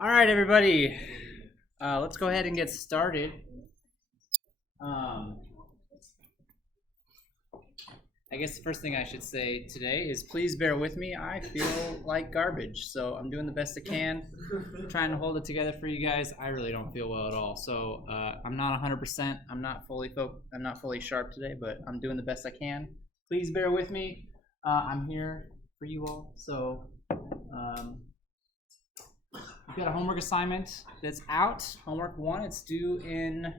All right, everybody. Let's go ahead and get started. I guess the first thing I should say today is please bear with me. I feel like garbage, so I'm doing the best I can, trying to hold it together for you guys. I really don't feel well at all, so I'm not 100%. I'm not fully sharp today, but I'm doing the best I can. Please bear with me. I'm here for you all. So we've got a homework assignment that's out. Homework 1. It's due in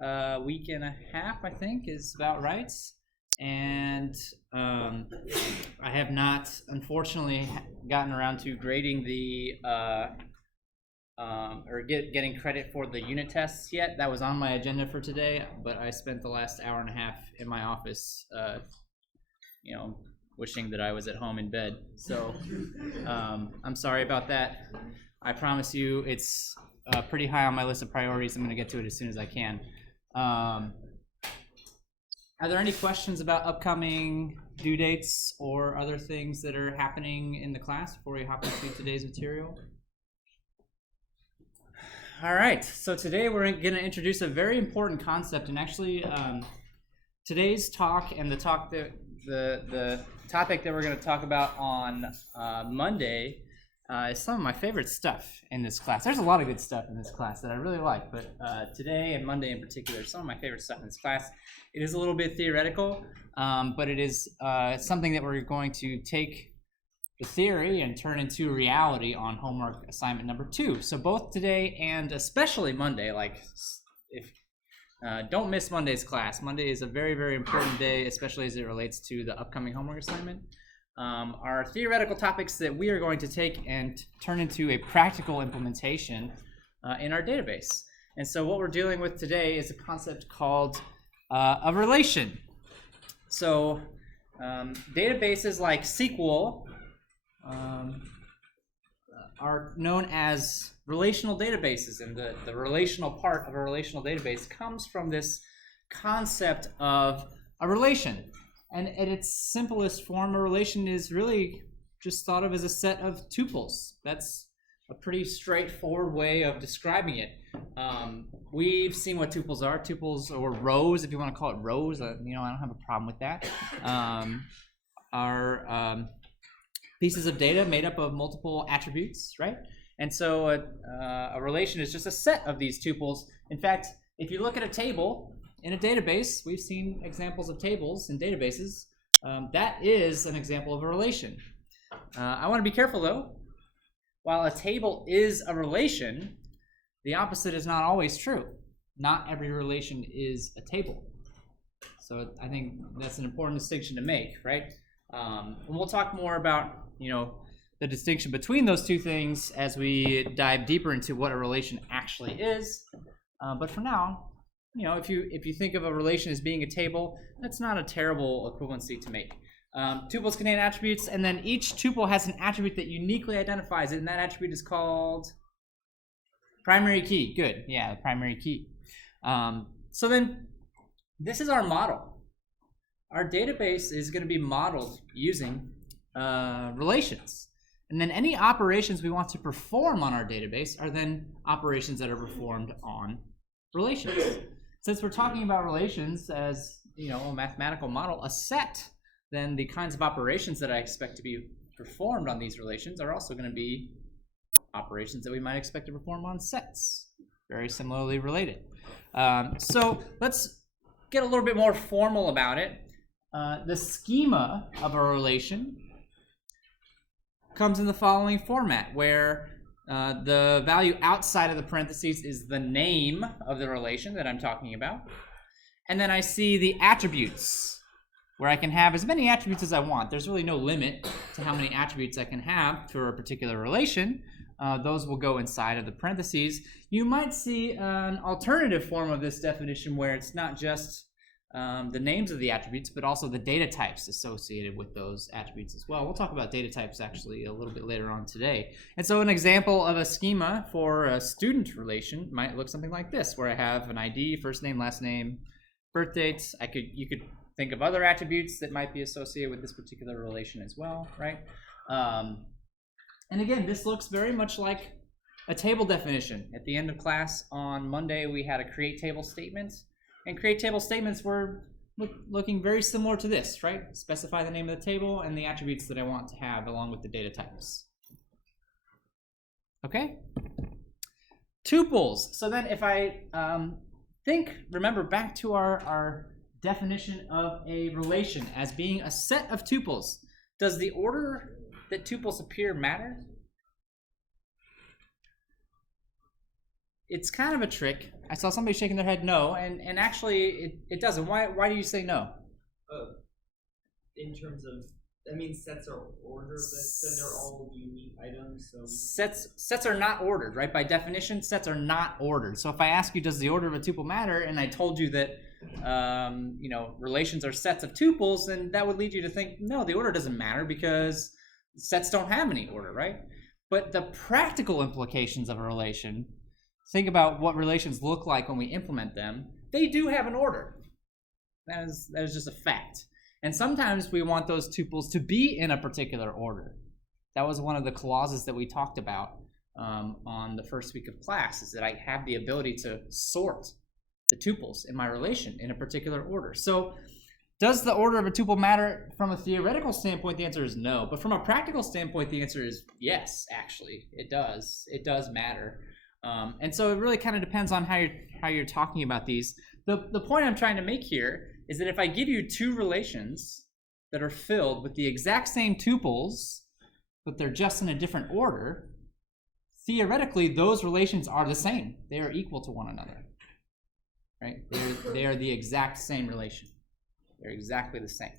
a week and a half, I think, is about right. And I have not, unfortunately, gotten around to grading the getting credit for the unit tests yet. That was on my agenda for today, but I spent the last hour and a half in my office, wishing that I was at home in bed. So I'm sorry about that. I promise you, it's pretty high on my list of priorities. I'm going to get to it as soon as I can. Are there any questions about upcoming due dates or other things that are happening in the class before we hop into today's material? All right, so today we're going to introduce a very important concept, and actually today's talk and the topic that we're going to talk about on Monday is some of my favorite stuff in this class. There's a lot of good stuff in this class that I really like, but today and Monday in particular, some of my favorite stuff in this class. It is a little bit theoretical, but it is something that we're going to take the theory and turn into reality on homework assignment number 2. So both today and especially Monday, don't miss Monday's class. Monday is a very, very important day, especially as it relates to the upcoming homework assignment. Are theoretical topics that we are going to take and turn into a practical implementation in our database. And so what we're dealing with today is a concept called a relation. So databases like SQL are known as relational databases, and the relational part of a relational database comes from this concept of a relation. And at its simplest form, a relation is really just thought of as a set of tuples. That's a pretty straightforward way of describing it. We've seen what tuples are. Tuples, or rows, if you want to call it rows, I don't have a problem with that, are pieces of data made up of multiple attributes, right? And so a relation is just a set of these tuples. In fact, if you look at a table in a database, we've seen examples of tables in databases. That is an example of a relation. I want to be careful, though. While a table is a relation, the opposite is not always true. Not every relation is a table. So I think that's an important distinction to make, right? And we'll talk more about, the distinction between those two things as we dive deeper into what a relation actually is. But for now, if you think of a relation as being a table, that's not a terrible equivalency to make. Tuples contain attributes, and then each tuple has an attribute that uniquely identifies it, and that attribute is called primary key. Good, yeah, the primary key. So then, this is our model. Our database is going to be modeled using relations. And then any operations we want to perform on our database are then operations that are performed on relations. Since we're talking about relations as, a mathematical model, a set, then the kinds of operations that I expect to be performed on these relations are also going to be operations that we might expect to perform on sets. Very similarly related. So let's get a little bit more formal about it. The schema of a relation comes in the following format, where the value outside of the parentheses is the name of the relation that I'm talking about. And then I see the attributes, where I can have as many attributes as I want. There's really no limit to how many attributes I can have for a particular relation. Those will go inside of the parentheses. You might see an alternative form of this definition where it's not just the names of the attributes, but also the data types associated with those attributes as well. We'll talk about data types actually a little bit later on today. And so an example of a schema for a student relation might look something like this, where I have an ID, first name, last name, birth dates. You could think of other attributes that might be associated with this particular relation as well, right? And again, this looks very much like a table definition. At the end of class on Monday, we had a create table statement, and create table statements were looking very similar to this, right? Specify the name of the table and the attributes that I want to have along with the data types. Okay? Tuples. So then if I remember back to our definition of a relation as being a set of tuples. Does the order that tuples appear matter? It's kind of a trick. I saw somebody shaking their head no, and actually it doesn't. Why do you say no? In terms of, that means sets are ordered, then they're all unique items. So sets are not ordered, right? By definition, sets are not ordered. So if I ask you, does the order of a tuple matter, and I told you that relations are sets of tuples, then that would lead you to think, no, the order doesn't matter because sets don't have any order, right? But the practical implications of a relation, think about what relations look like when we implement them. They do have an order. That is just a fact. And sometimes we want those tuples to be in a particular order. That was one of the clauses that we talked about on the first week of class, is that I have the ability to sort the tuples in my relation in a particular order. So does the order of a tuple matter? From a theoretical standpoint, the answer is no. But from a practical standpoint, the answer is yes, actually. It does. It does matter. And so it really kind of depends on how you're talking about these. The point I'm trying to make here is that if I give you two relations that are filled with the exact same tuples, but they're just in a different order, theoretically, those relations are the same. They are equal to one another. Right? They are the exact same relation. They're exactly the same.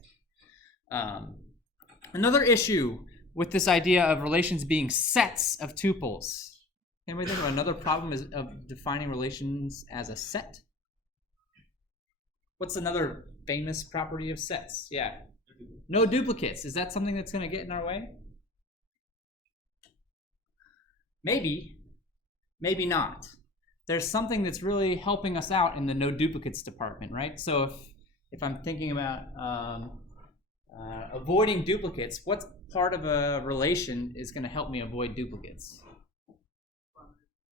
Another issue with this idea of relations being sets of tuples. Anybody think of another problem of defining relations as a set? What's another famous property of sets? Yeah. No duplicates. Is that something that's going to get in our way? Maybe. Maybe not. There's something that's really helping us out in the no duplicates department, right? So if I'm thinking about avoiding duplicates, what part of a relation is going to help me avoid duplicates?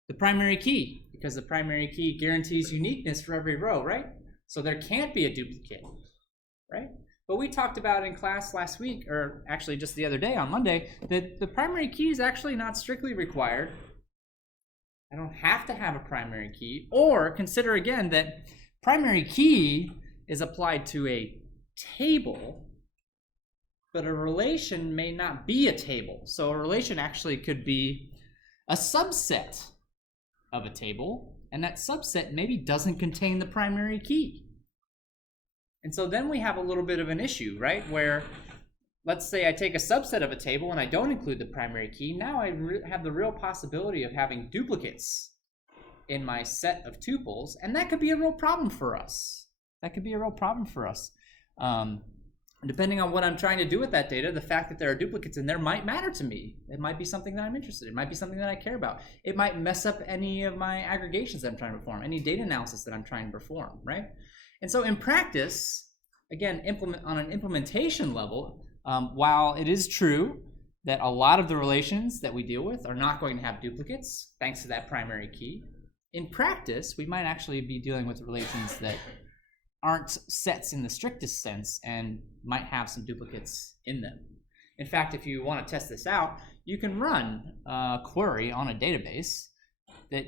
The primary key, because the primary key guarantees uniqueness for every row, right? So there can't be a duplicate, right? But we talked about in class last week, or actually just the other day on Monday, that the primary key is actually not strictly required. I don't have to have a primary key. Or consider again that primary key is applied to a table, but a relation may not be a table. So a relation actually could be a subset of a table, and that subset maybe doesn't contain the primary key. And so then we have a little bit of an issue, right? Where let's say I take a subset of a table and I don't include the primary key. Now I have the real possibility of having duplicates in my set of tuples, and that could be a real problem for us. That could be a real problem for us. Depending on what I'm trying to do with that data, the fact that there are duplicates in there might matter to me. It might be something that I'm interested in. It might be something that I care about. It might mess up any of my aggregations that I'm trying to perform, any data analysis that I'm trying to perform, right? And so in practice, again, on an implementation level, while it is true that a lot of the relations that we deal with are not going to have duplicates, thanks to that primary key, in practice, we might actually be dealing with relations that aren't sets in the strictest sense and might have some duplicates in them. In fact, if you want to test this out, you can run a query on a database that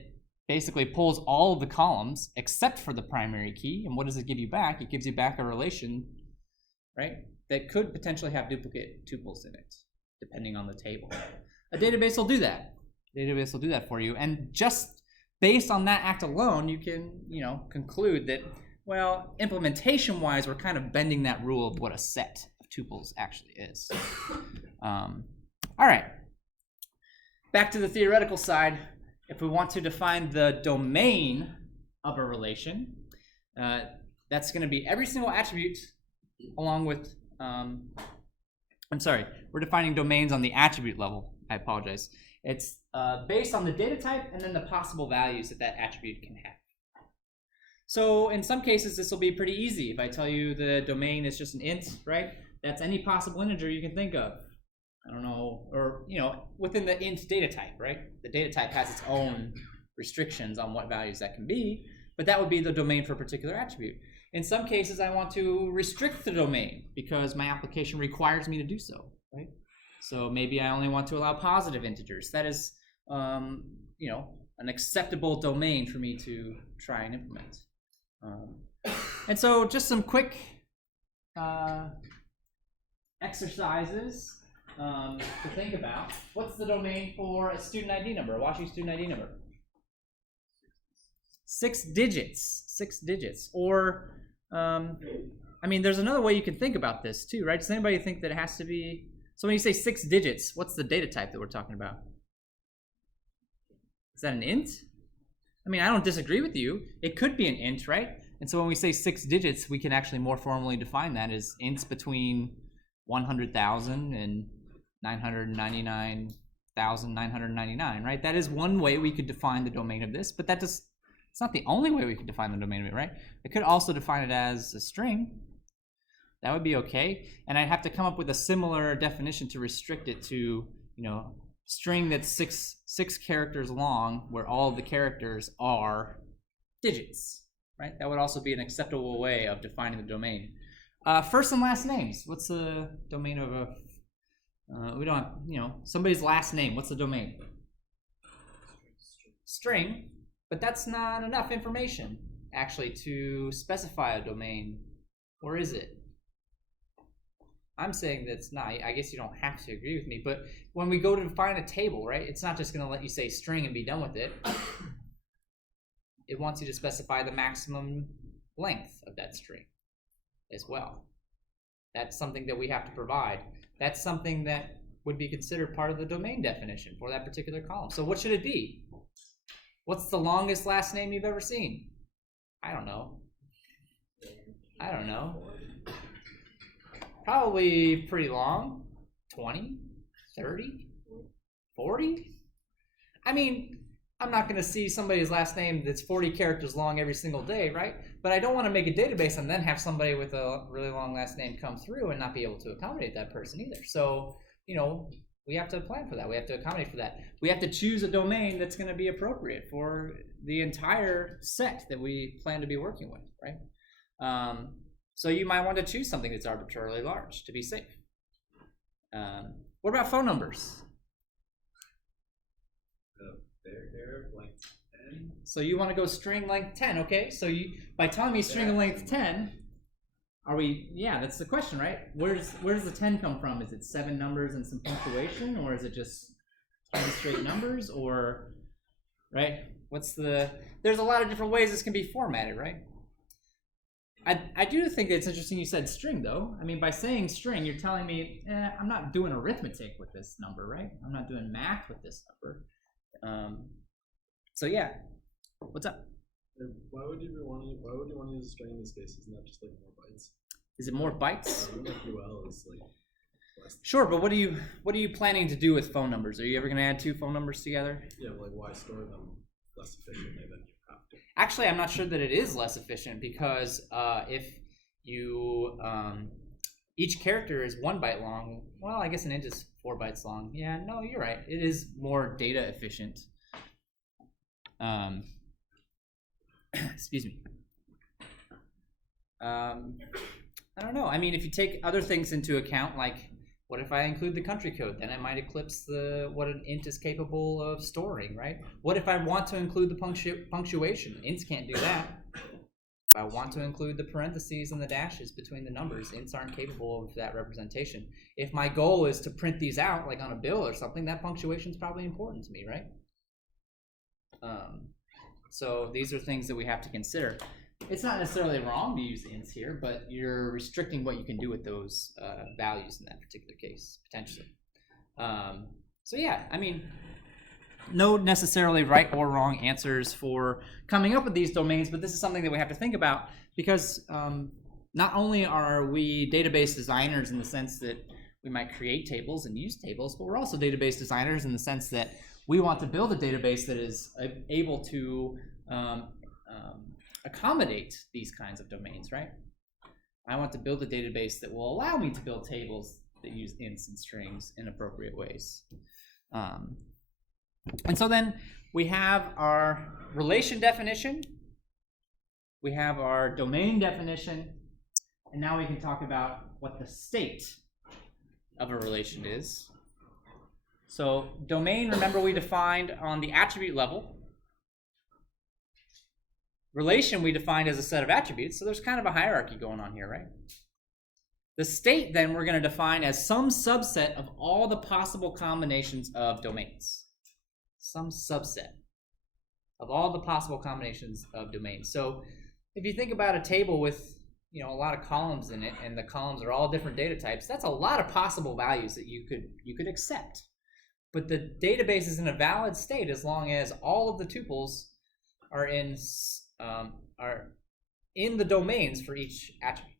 basically pulls all of the columns except for the primary key. And what does it give you back? It gives you back a relation, right, that could potentially have duplicate tuples in it, depending on the table. A database will do that. A database will do that for you. And just based on that act alone, you can, conclude that, well, implementation-wise, we're kind of bending that rule of what a set of tuples actually is. All right. Back to the theoretical side. If we want to define the domain of a relation, that's going to be every single attribute along with, we're defining domains on the attribute level. I apologize. It's based on the data type and then the possible values that attribute can have. So in some cases, this will be pretty easy. If I tell you the domain is just an int, right? That's any possible integer you can think of. I don't know, or within the int data type, right? The data type has its own restrictions on what values that can be, but that would be the domain for a particular attribute. In some cases, I want to restrict the domain because my application requires me to do so, right? So maybe I only want to allow positive integers. That is, an acceptable domain for me to try and implement. And so just some quick exercises to think about. What's the domain for a student ID number, a WashU student ID number? 6 digits. 6 digits. Or, there's another way you can think about this too, right? Does anybody think that it has to be... So when you say 6 digits, what's the data type that we're talking about? Is that an int? I don't disagree with you. It could be an int, right? And so when we say 6 digits, we can actually more formally define that as ints between 100,000 and 999,999, right? That is one way we could define the domain of this, but it's not the only way we could define the domain of it, right? I could also define it as a string. That would be okay. And I'd have to come up with a similar definition to restrict it to, string that's six characters long, where all of the characters are digits, right? That would also be an acceptable way of defining the domain. First and last names. What's the domain of a... we don't have, somebody's last name. What's the domain? String. But that's not enough information, actually, to specify a domain. Or is it? I'm saying that it's not. I guess you don't have to agree with me. But when we go to define a table, right, it's not just going to let you say string and be done with it. It wants you to specify the maximum length of that string as well. That's something that we have to provide. That's something that would be considered part of the domain definition for that particular column. So what should it be? What's the longest last name you've ever seen? I don't know. Probably pretty long. 20, 30, 40? I'm not going to see somebody's last name that's 40 characters long every single day, right? But I don't want to make a database and then have somebody with a really long last name come through and not be able to accommodate that person either. So, we have to plan for that. We have to accommodate for that. We have to choose a domain that's going to be appropriate for the entire set that we plan to be working with, right? So you might want to choose something that's arbitrarily large to be safe. What about phone numbers? They're length 10. So you want to go string length 10, okay? So by telling me string length 10, are we? Yeah, that's the question, right? Where does the 10 come from? Is it 7 numbers and some punctuation, or is it just 10 straight numbers, or right? There's a lot of different ways this can be formatted, right? I do think it's interesting you said string, though. By saying string, you're telling me, I'm not doing arithmetic with this number, right? I'm not doing math with this number. So yeah, what's up? Why would you want to use a string in this case? Isn't that just like more bytes? Is it more bytes? UL is like less. Sure, but what are you planning to do with phone numbers? Are you ever going to add 2 phone numbers together? Yeah, but why store them less efficiently than you have to? Actually, I'm not sure that it is less efficient because if you each character is 1 byte long, well, I guess an int is 4 bytes long. Yeah, no, you're right. It is more data efficient. Excuse me. I don't know. If you take other things into account, like what if I include the country code? Then I might eclipse what an int is capable of storing, right? What if I want to include the punctuation? Ints can't do that. If I want to include the parentheses and the dashes between the numbers, ints aren't capable of that representation. If my goal is to print these out, like on a bill or something, that punctuation is probably important to me, right? So these are things that we have to consider. It's not necessarily wrong to use ints here, but you're restricting what you can do with those values in that particular case, potentially. So yeah, no necessarily right or wrong answers for coming up with these domains, but this is something that we have to think about because not only are we database designers in the sense that we might create tables and use tables, but we're also database designers in the sense that we want to build a database that is able to accommodate these kinds of domains, right? I want to build a database that will allow me to build tables that use ints and strings in appropriate ways. And so then we have our relation definition, we have our domain definition, and now we can talk about what the state of a relation is. So domain, remember, we defined on the attribute level. Relation we defined as a set of attributes, so there's kind of a hierarchy going on here, right? The state then we're going to define as some subset of all the possible combinations of domains. Some subset of all the possible combinations of domains. So if you think about a table with a lot of columns in it, and the columns are all different data types, that's a lot of possible values that you could accept. But the database is in a valid state as long as all of the tuples are in the domains for each attribute.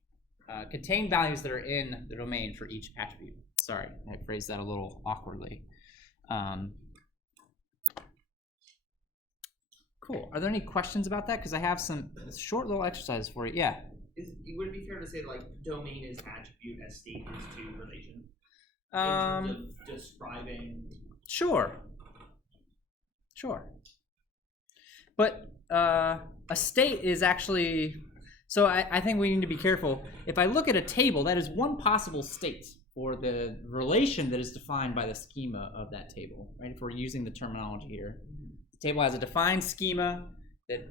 Contain values that are in the domain for each attribute. Sorry, I phrased that a little awkwardly. Cool. Are there any questions about that? Because I have some short little exercises for you. Yeah. Would it be fair to say like domain is attribute as state is to relation? In terms of describing. Sure. But a state is actually, so I think we need to be careful. If I look at a table, that is one possible state for the relation that is defined by the schema of that table, right? If we're using the terminology here. The table has a defined schema that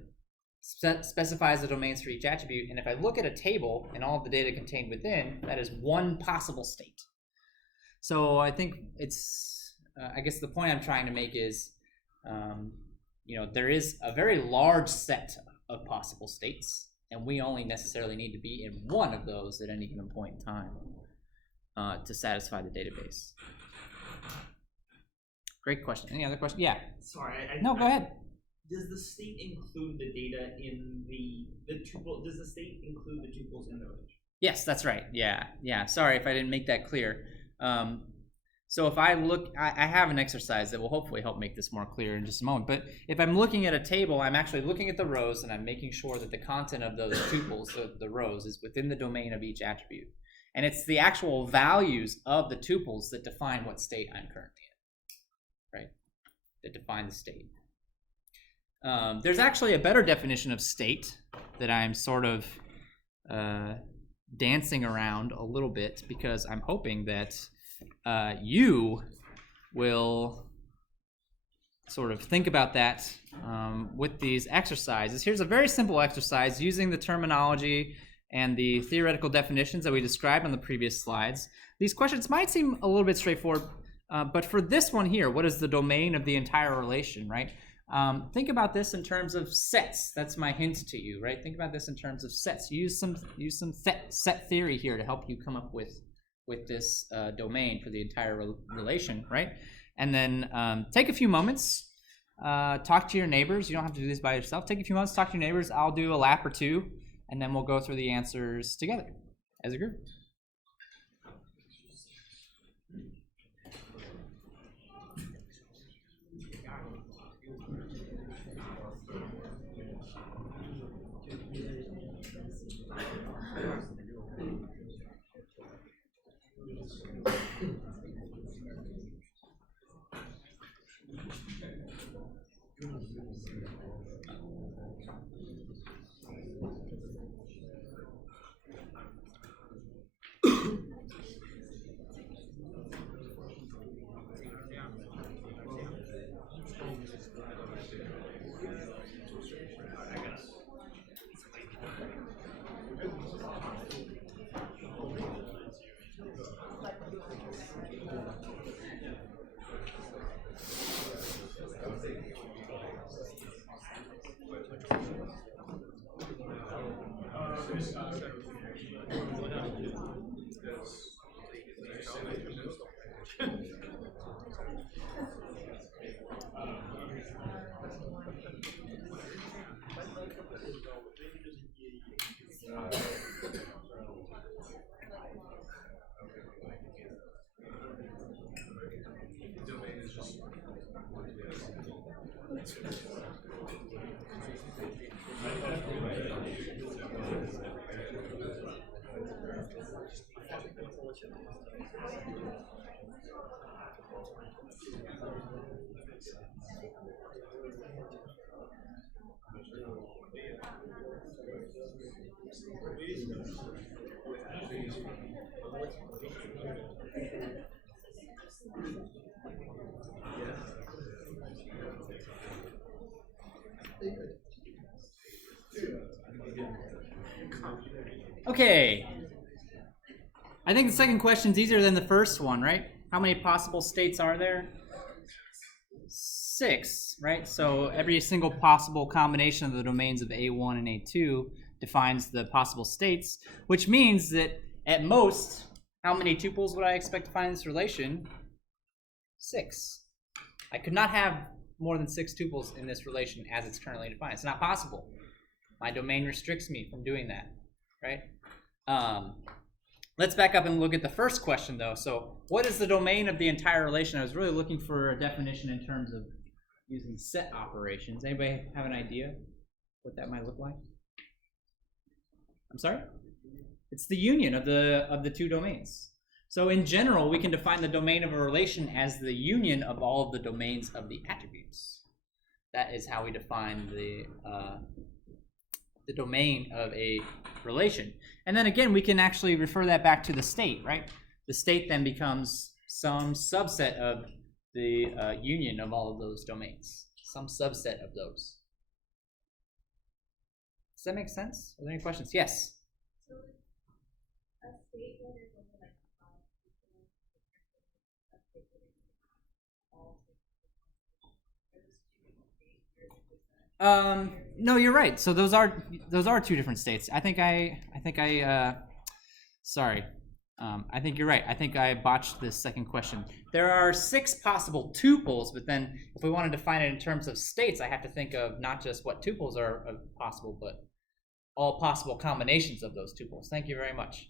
specifies the domains for each attribute, and if I look at a table and all of the data contained within, that is one possible state. So I think it's, I guess the point I'm trying to make is, there is a very large set of possible states, and we only necessarily need to be in one of those at any given point in time to satisfy the database. Great question. Any other questions? Yeah. Sorry. No, go ahead. Does the state include the data in the tuple? Does the state include the tuples in the relation? Yes, that's right. Yeah. Sorry if I didn't make that clear. So if I look, I have an exercise that will hopefully help make this more clear in just a moment. But if I'm looking at a table, I'm actually looking at the rows, and I'm making sure that the content of those tuples, the rows, is within the domain of each attribute. And it's the actual values of the tuples that define what state I'm currently in, right? That define the state. There's actually a better definition of state that I'm sort of dancing around a little bit, because I'm hoping that you will sort of think about that with these exercises. Here's a very simple exercise using the terminology and the theoretical definitions that we described on the previous slides. These questions might seem a little bit straightforward, but for this one here, what is the domain of the entire relation, right? Think about this in terms of sets. That's my hint to you, right? Think about this in terms of sets. Use some set theory here to help you come up with this domain for the entire relation, right? And then take a few moments, talk to your neighbors. You don't have to do this by yourself. Take a few moments, talk to your neighbors. I'll do a lap or two, and then we'll go through the answers together as a group. Okay. I think the second question's easier than the first one, right? How many possible states are there? 6, right? So every single possible combination of the domains of A1 and A2 defines the possible states, which means that at most, how many tuples would I expect to find in this relation? 6. I could not have more than 6 tuples in this relation as it's currently defined. It's not possible. My domain restricts me from doing that, right? Let's back up and look at the first question, though. So what is the domain of the entire relation? I was really looking for a definition in terms of using set operations. Anybody have an idea what that might look like? I'm sorry? It's the union of the two domains. So in general, we can define the domain of a relation as the union of all of the domains of the attributes. That is how we define the domain of a relation. And then again, we can actually refer that back to the state, right? The state then becomes some subset of the union of all of those domains, some subset of those. Does that make sense? Are there any questions? Yes? So a state where there's only like 5 people, a state where there's all 6 people, are those 2 different states, or is it just that? No, you're right. So those are 2 different states. I think you're right. I think I botched this second question. There are 6 possible tuples, but then if we want to define it in terms of states, I have to think of not just what tuples are possible, but all possible combinations of those tuples. Thank you very much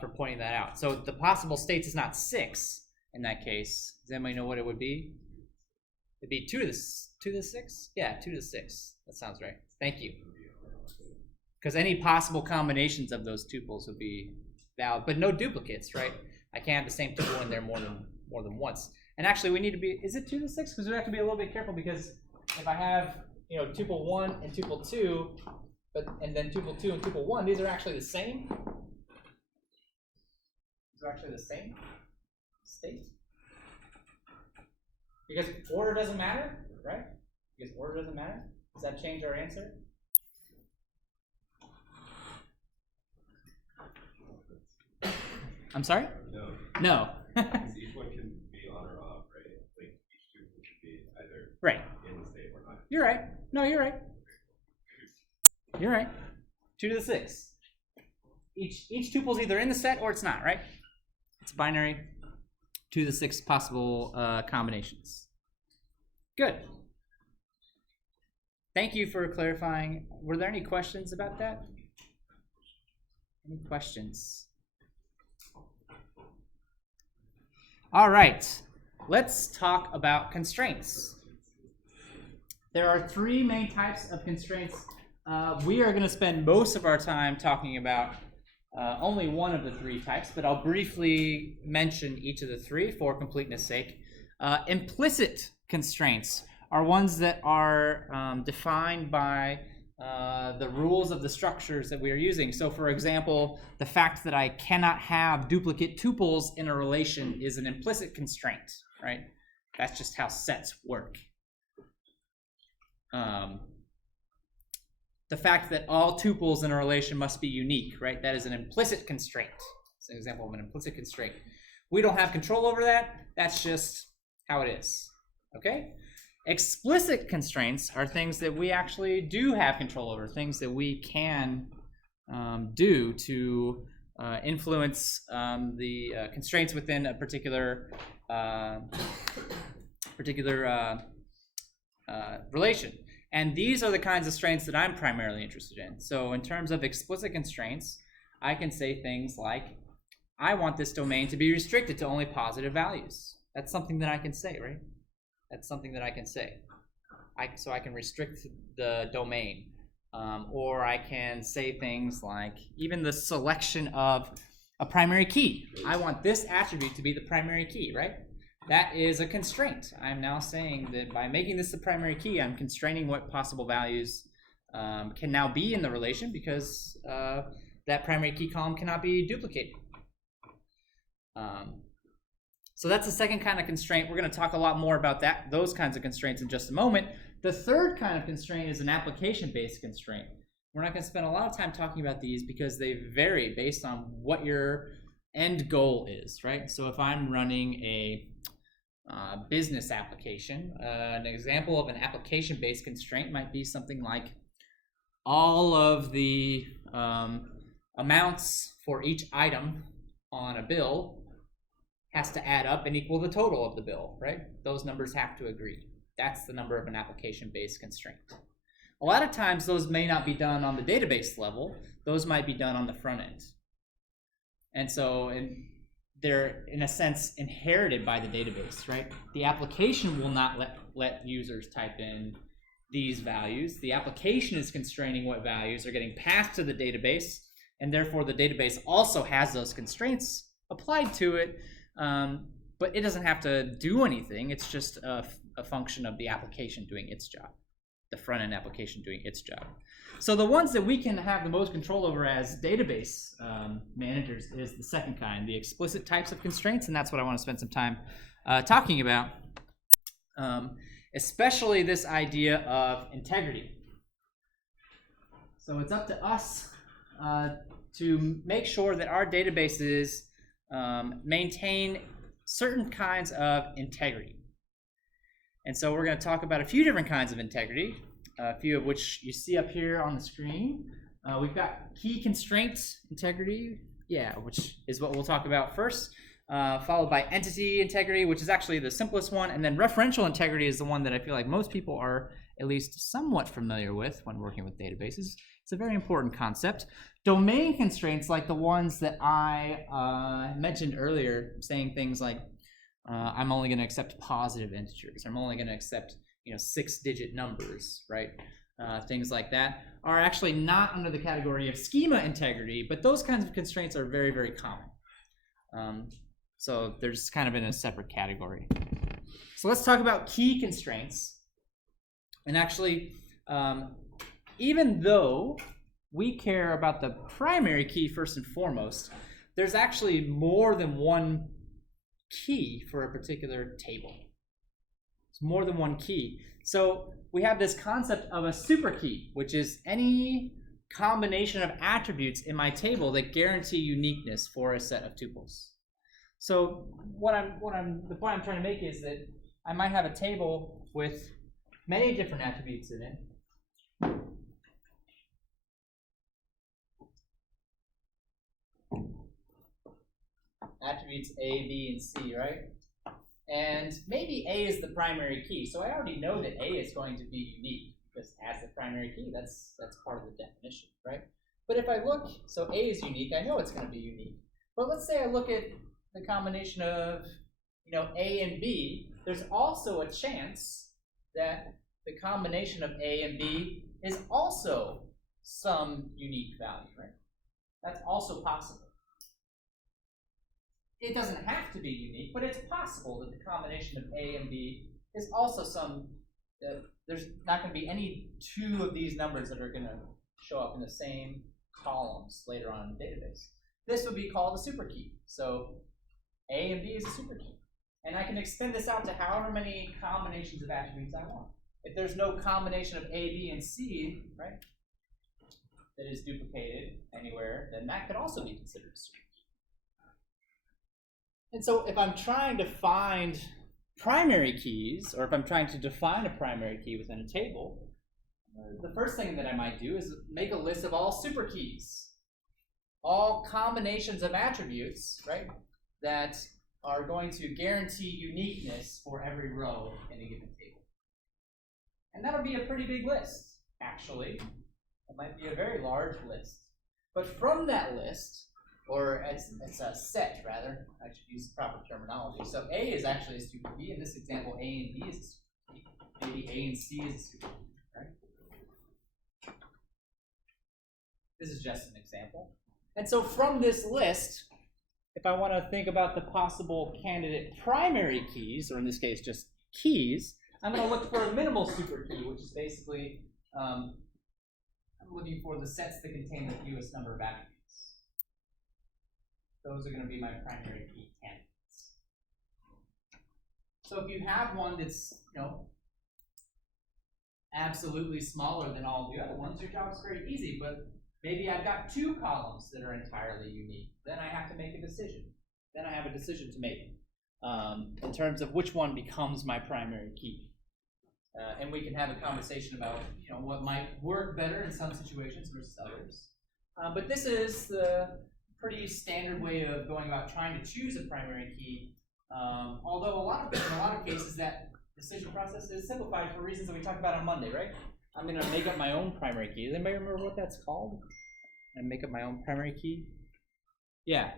for pointing that out. So the possible states is not 6 in that case. Does anybody know what it would be? It'd be 2 to the 6? Yeah, 2 to the 6. That sounds right. Thank you. Because any possible combinations of those tuples would be valid, but no duplicates, right? I can't have the same tuple in there more than once. And actually, we need to be. Is it 2 to the 6? Because we have to be a little bit careful, because if I have tuple 1 and tuple 2, and then tuple 2 and tuple 1, these are actually the same. These are actually the same state. Because order doesn't matter, right? Because order doesn't matter. Does that change our answer? I'm sorry? No. Each one can be on or off, right? Like each tuple can be either Right. in the state or not. You're right. No, you're right. You're right. 2 to the 6. Each tuple is either in the set or it's not, right? It's binary. 2 to the 6 possible combinations. Good. Thank you for clarifying. Were there any questions about that? Any questions? All right. Let's talk about constraints. There are 3 main types of constraints. We are going to spend most of our time talking about only one of the 3 types, but I'll briefly mention each of the 3 for completeness sake. Implicit constraints are ones that are defined by the rules of the structures that we are using. So for example, the fact that I cannot have duplicate tuples in a relation is an implicit constraint, right? That's just how sets work. The fact that all tuples in a relation must be unique, right? That is an implicit constraint. It's an example of an implicit constraint. We don't have control over that. That's just how it is, okay? Explicit constraints are things that we actually do have control over, things that we can do to influence the constraints within a particular relation. And these are the kinds of constraints that I'm primarily interested in. So in terms of explicit constraints, I can say things like, I want this domain to be restricted to only positive values. That's something that I can say, right? That's something that I can say. So I can restrict the domain. Or I can say things like even the selection of a primary key. I want this attribute to be the primary key, right? That is a constraint. I'm now saying that by making this the primary key, I'm constraining what possible values can now be in the relation, because that primary key column cannot be duplicated. So that's the second kind of constraint. We're going to talk a lot more about those kinds of constraints in just a moment. The third kind of constraint is an application-based constraint. We're not going to spend a lot of time talking about these because they vary based on what your end goal is, right? So if I'm running a business application, an example of an application-based constraint might be something like all of the amounts for each item on a bill has to add up and equal the total of the bill, right? Those numbers have to agree. That's the number of an application-based constraint. A lot of times those may not be done on the database level. Those might be done on the front end. And so they're, in a sense, inherited by the database, right? The application will not let users type in these values. The application is constraining what values are getting passed to the database, and therefore the database also has those constraints applied to it, but it doesn't have to do anything. It's just a function of the application doing its job, the front-end application doing its job. So the ones that we can have the most control over as database managers is the second kind, the explicit types of constraints, and that's what I want to spend some time talking about, especially this idea of integrity. So it's up to us to make sure that our databases maintain certain kinds of integrity. And so we're going to talk about a few different kinds of integrity, a few of which you see up here on the screen. We've got key constraint integrity, which is what we'll talk about first, followed by entity integrity, which is actually the simplest one, and then referential integrity is the one that I feel like most people are at least somewhat familiar with when working with databases. It's a very important concept. Domain constraints, like the ones that I mentioned earlier, saying things like, I'm only going to accept positive integers. I'm only going to accept 6-digit numbers, right? Things like that are actually not under the category of schema integrity, but those kinds of constraints are very, very common. So they're just kind of in a separate category. So let's talk about key constraints. And actually, even though we care about the primary key first and foremost, there's actually more than one key for a particular table. It's more than one key. So we have this concept of a superkey, which is any combination of attributes in my table that guarantee uniqueness for a set of tuples. So the point I'm trying to make is that I might have a table with many different attributes in it. Attributes A, B, and C, right? And maybe A is the primary key. So I already know that A is going to be unique because as the primary key, that's part of the definition, right? But if I look, so A is unique, I know it's going to be unique. But let's say I look at the combination of A and B, there's also a chance that the combination of A and B is also some unique value, right? That's also possible. It doesn't have to be unique, but it's possible that the combination of A and B is also there's not going to be any two of these numbers that are going to show up in the same columns later on in the database. This would be called a superkey. So A and B is a superkey. And I can extend this out to however many combinations of attributes I want. If there's no combination of A, B, and C, right, that is duplicated anywhere, then that could also be considered a superkey. And so if I'm trying to find primary keys, or if I'm trying to define a primary key within a table, the first thing that I might do is make a list of all superkeys, all combinations of attributes, right, that are going to guarantee uniqueness for every row in a given table. And that'll be a pretty big list, actually. It might be a very large list. But from that list, or it's a set, rather. I should use the proper terminology. So A is actually a superkey. In this example, A and B is a superkey. Maybe A and C is a superkey, right? This is just an example. And so from this list, if I want to think about the possible candidate primary keys, or in this case just keys, I'm going to look for a minimal superkey, which is basically I'm looking for the sets that contain the fewest number of attributes. Those are going to be my primary key candidates. So if you have one that's, absolutely smaller than all the other ones, your job is very easy, but maybe I've got 2 columns that are entirely unique. Then I have to make a decision. Then I have a decision to make in terms of which one becomes my primary key. And we can have a conversation about what might work better in some situations versus others. But this is the pretty standard way of going about trying to choose a primary key. Although in a lot of cases that decision process is simplified for reasons that we talked about on Monday, right? I'm going to make up my own primary key. Does anybody remember what that's called? And make up my own primary key? Yeah,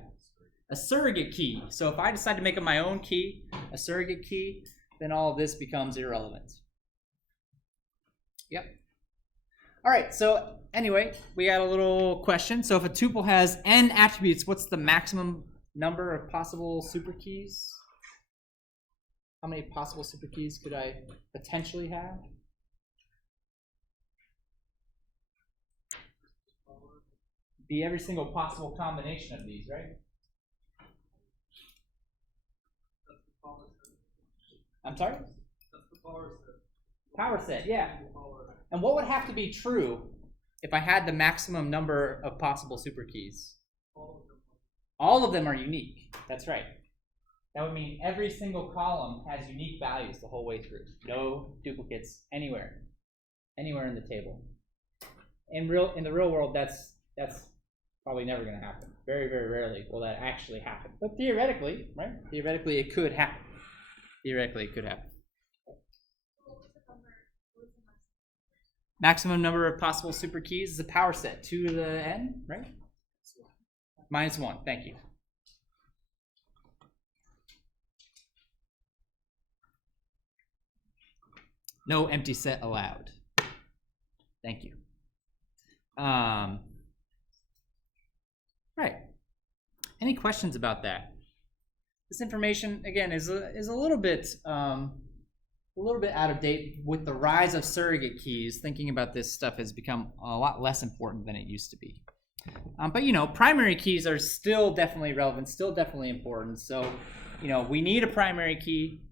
a surrogate key. So if I decide to make up my own key, a surrogate key, then all of this becomes irrelevant. Yep. All right, so anyway, we got a little question. So if a tuple has n attributes, what's the maximum number of possible superkeys? How many possible superkeys could I potentially have? Be every single possible combination of these, right? I'm sorry? That's the power set. Power set, yeah. And what would have to be true if I had the maximum number of possible superkeys? All of them are unique. That's right. That would mean every single column has unique values the whole way through. No duplicates anywhere in the table. In the real world, that's probably never going to happen. Very, very rarely will that actually happen. But theoretically, right? Theoretically, it could happen. Maximum number of possible superkeys is a power set. 2 to the n, right? -1. Thank you. No empty set allowed. Thank you. Right. Any questions about that? This information, again, is a little bit out of date with the rise of surrogate keys. Thinking about this stuff has become a lot less important than it used to be. But primary keys are still definitely relevant, still definitely important. So, we need a primary key.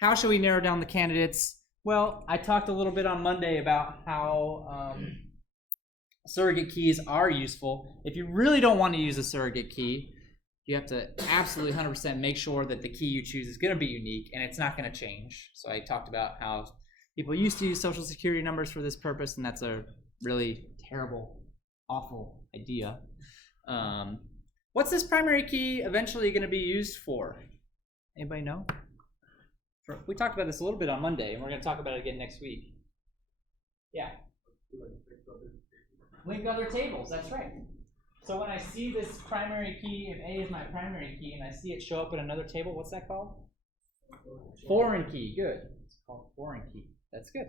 How should we narrow down the candidates? Well, I talked a little bit on Monday about how surrogate keys are useful. If you really don't want to use a surrogate key, you have to absolutely 100% make sure that the key you choose is going to be unique and it's not going to change. So I talked about how people used to use social security numbers for this purpose, and that's a really terrible, awful idea. What's this primary key eventually going to be used for? Anybody know? We talked about this a little bit on Monday, and we're going to talk about it again next week. Yeah. Link other tables, that's right. So when I see this primary key, if A is my primary key, and I see it show up in another table, what's that called? Foreign key, good. It's called foreign key. That's good.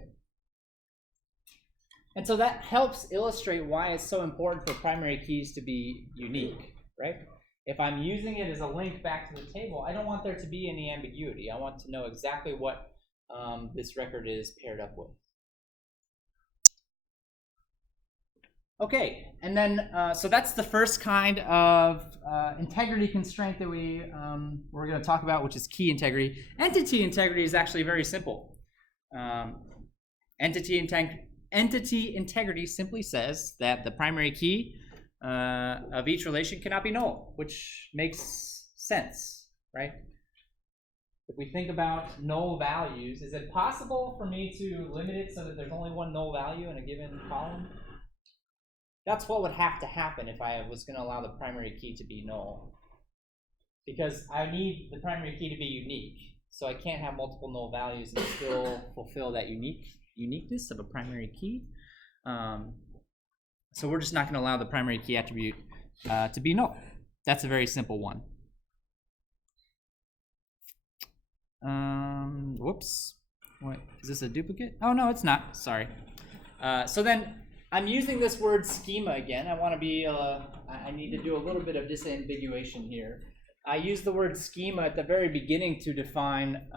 And so that helps illustrate why it's so important for primary keys to be unique, right? If I'm using it as a link back to the table, I don't want there to be any ambiguity. I want to know exactly what this record is paired up with. Okay, and then so that's the first kind of integrity constraint that we're going to talk about, which is key integrity. Entity integrity is actually very simple. Entity integrity simply says that the primary key of each relation cannot be null, which makes sense, right? If we think about null values, is it possible for me to limit it so that there's only one null value in a given column? That's what would have to happen if I was going to allow the primary key to be null. Because I need the primary key to be unique. So I can't have multiple null values and still fulfill that uniqueness of a primary key. So we're just not going to allow the primary key attribute to be null. That's a very simple one. Whoops. What, is this a duplicate? Oh, no, it's not. Sorry. So then I'm using this word schema again. I want to be, I need to do a little bit of disambiguation here. I use the word schema at the very beginning to define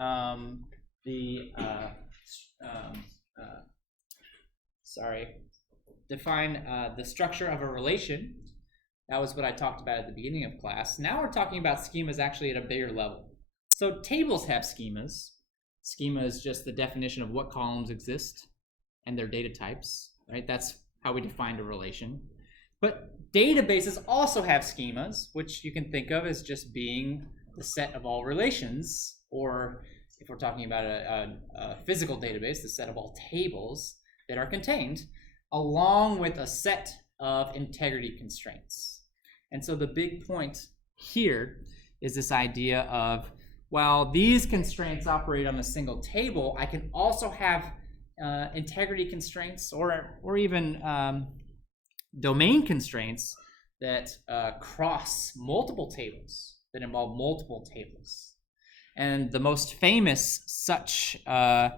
the structure of a relation. That was what I talked about at the beginning of class. Now we're talking about schemas actually at a bigger level. So tables have schemas. Schema is just the definition of what columns exist and their data types, right? That's how we defined a relation. But databases also have schemas, which you can think of as just being the set of all relations, or if we're talking about a physical database, the set of all tables that are contained, along with a set of integrity constraints. And so the big point here is this idea of, while these constraints operate on a single table, I can also have integrity constraints or even domain constraints that cross multiple tables, that involve multiple tables. And the most famous such types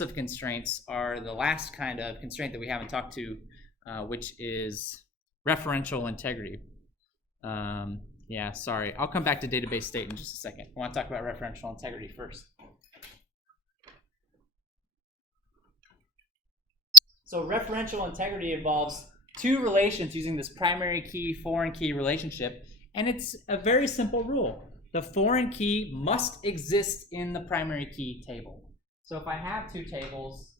of constraints are the last kind of constraint that we haven't talked to, which is referential integrity. Yeah, sorry. I'll come back to database state in just a second. I want to talk about referential integrity first. So referential integrity involves two relations using this primary key, foreign key relationship, and it's a very simple rule. The foreign key must exist in the primary key table. So if I have two tables,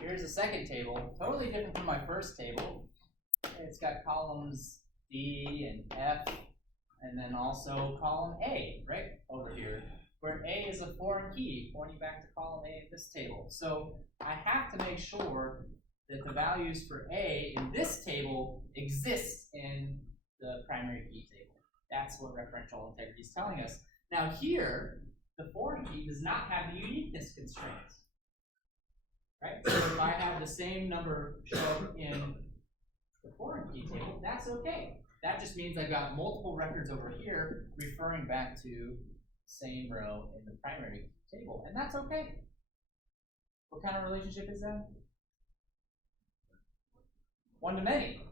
here's a second table, totally different from my first table. It's got columns D and F, and then also column A, right, over here, where A is a foreign key, pointing back to column A in this table. So I have to make sure that the values for A in this table exist in the primary key table. That's what referential integrity is telling us. Now here, the foreign key does not have the uniqueness constraints, right? So if I have the same number shown in the foreign key table, that's okay. That just means I've got multiple records over here referring back to the same row in the primary table, and that's okay. What kind of relationship is that? One to many.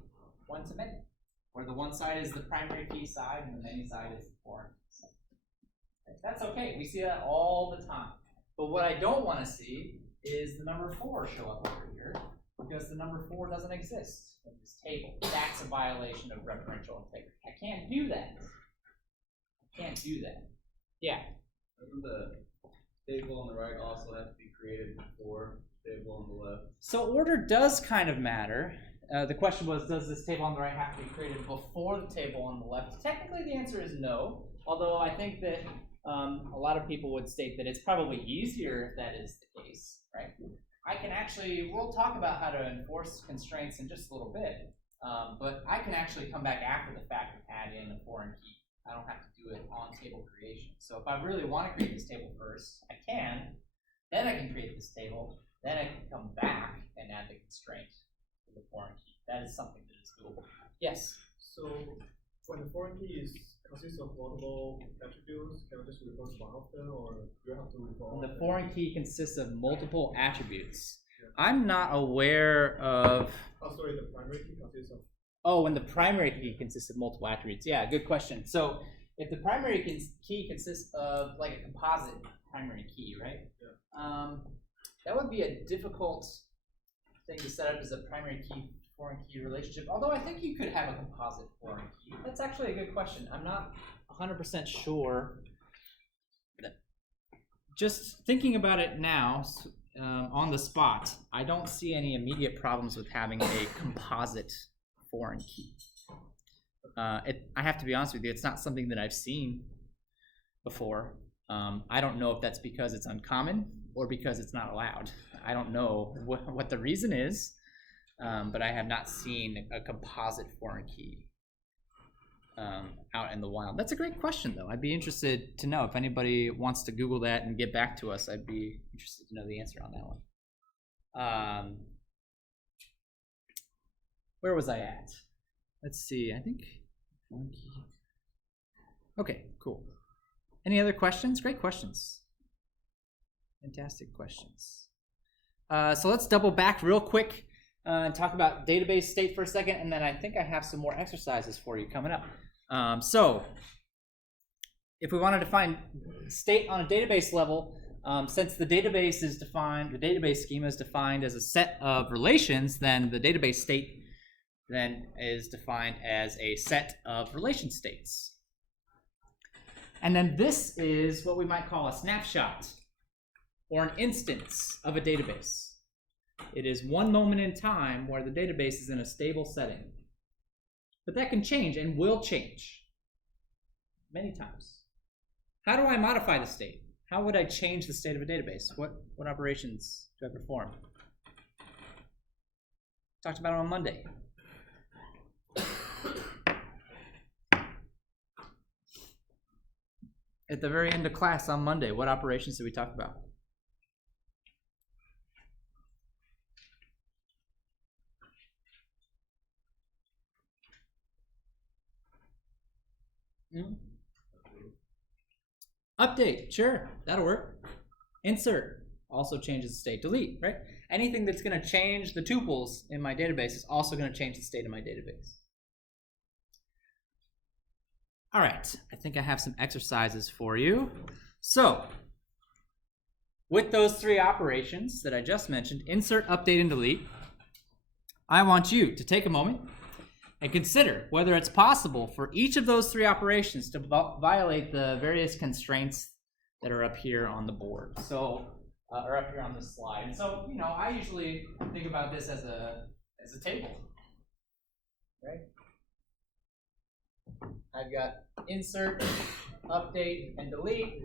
One to many. Where the one side is the primary key side and the many side is the foreign key side. That's okay. We see that all the time. But what I don't want to see is the number 4 show up over here, because the number 4 doesn't exist in this table. That's a violation of referential integrity. I can't do that. I can't do that. Yeah? Doesn't the table on the right also have to be created before the table on the left? So order does kind of matter. The question was, does this table on the right have to be created before the table on the left? Technically, the answer is no, although I think that a lot of people would state that it's probably easier if that is the case, right? I can actually, we'll talk about how to enforce constraints in just a little bit, but I can actually come back after the fact and add in a foreign key. I don't have to do it on table creation. So if I really want to create this table first, I can. Then I can create this table. Then I can come back and add the constraint to the foreign key. That is something that is doable. Yes? So when the foreign key consists of multiple attributes, can I just refer to one of them, or do you have to refer all of them? The foreign key consists of multiple attributes. Yeah. I'm not aware of... Oh, sorry, the primary key consists of... Oh, when the primary key consists of multiple attributes. Yeah, good question. So if the primary key consists of like a composite primary key, right? Yeah. That would be a difficult thing to set up as a primary key foreign key relationship, although I think you could have a composite foreign key. That's actually a good question. I'm not 100% sure. Just thinking about it now, on the spot, I don't see any immediate problems with having a composite foreign key. I have to be honest with you, it's not something that I've seen before. I don't know if that's because it's uncommon or because it's not allowed. I don't know what the reason is, but I have not seen a composite foreign key out in the wild. That's a great question, though. I'd be interested to know if anybody wants to Google that and get back to us. I'd be interested to know the answer on that one. Where was I at? Let's see. I think foreign key. Okay, cool. Any other questions? Great questions. Fantastic questions. So let's double back real quick and talk about database state for a second, and then I think I have some more exercises for you coming up. So if we want to define state on a database level, since the database is defined, the database schema is defined as a set of relations, then the database state then is defined as a set of relation states. And then this is what we might call a snapshot or an instance of a database. It is one moment in time where the database is in a stable setting. But that can change and will change many times. How do I modify the state? How would I change the state of a database? What operations do I perform? Talked about it on Monday. At the very end of class on Monday, what operations did we talk about? Update, sure, that'll work. Insert also changes the state. Delete, right? Anything that's going to change the tuples in my database is also going to change the state of my database. All right, I think I have some exercises for you. So, with those three operations that I just mentioned, insert, update, and delete, I want you to take a moment and consider whether it's possible for each of those three operations to violate the various constraints that are up here on the board. So, or up here on the slide. And so, you know, I usually think about this as a table, right? I've got insert, update, and delete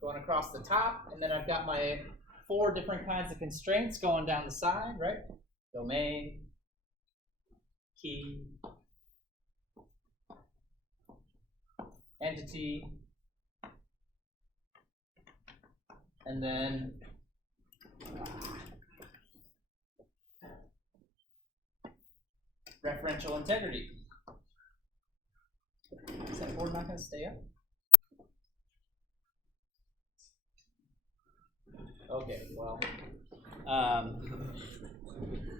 going across the top, and then I've got my 4 different kinds of constraints going down the side, right? Domain, key, entity, and then referential integrity. Is that board not going to stay up? Okay, well,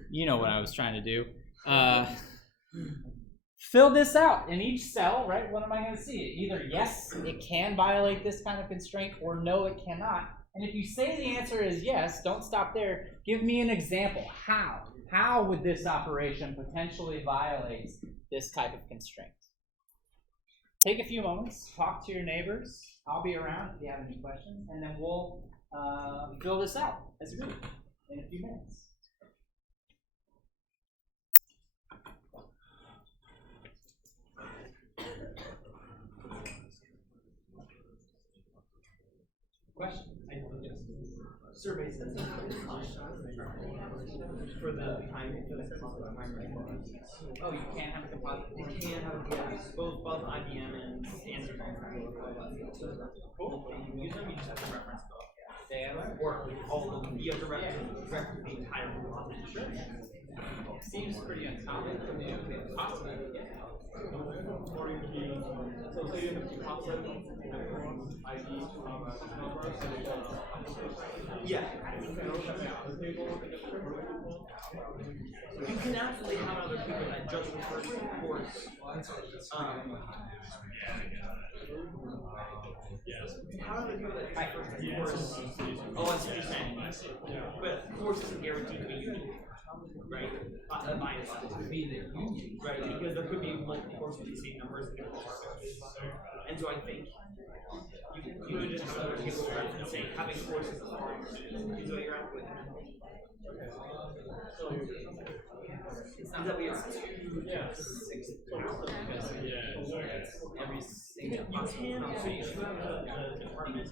you know what I was trying to do. Fill this out in each cell, right? What am I going to see? Either yes, it can violate this kind of constraint, or no, it cannot. And if you say the answer is yes, don't stop there. Give me an example. How? How would this operation potentially violate this type of constraint? Take a few moments, talk to your neighbors. I'll be around if you have any questions, and then we'll fill this out as a group in a few minutes. Question? Surveys for the primary. Oh, you can't have a composite. You can have both IBM and Stanford. Cool. You use them, you just have to reference both. Or all of them. You have to reference the entire composite. Sure. Seems pretty uncommon for the possible. So say you have a composite ID yeah. You can actually have other people that just refer to the course. How other people that refer to the course? Oh, I see what you're saying. But course isn't guaranteed to be unique, right? Bias would be the union, right? Because there could be multiple courses with the same numbers and different departments. And so I think you could just have other people say having courses is hard. Is what you're at with. It's not that we have 2, 6, every single. You can also use the department as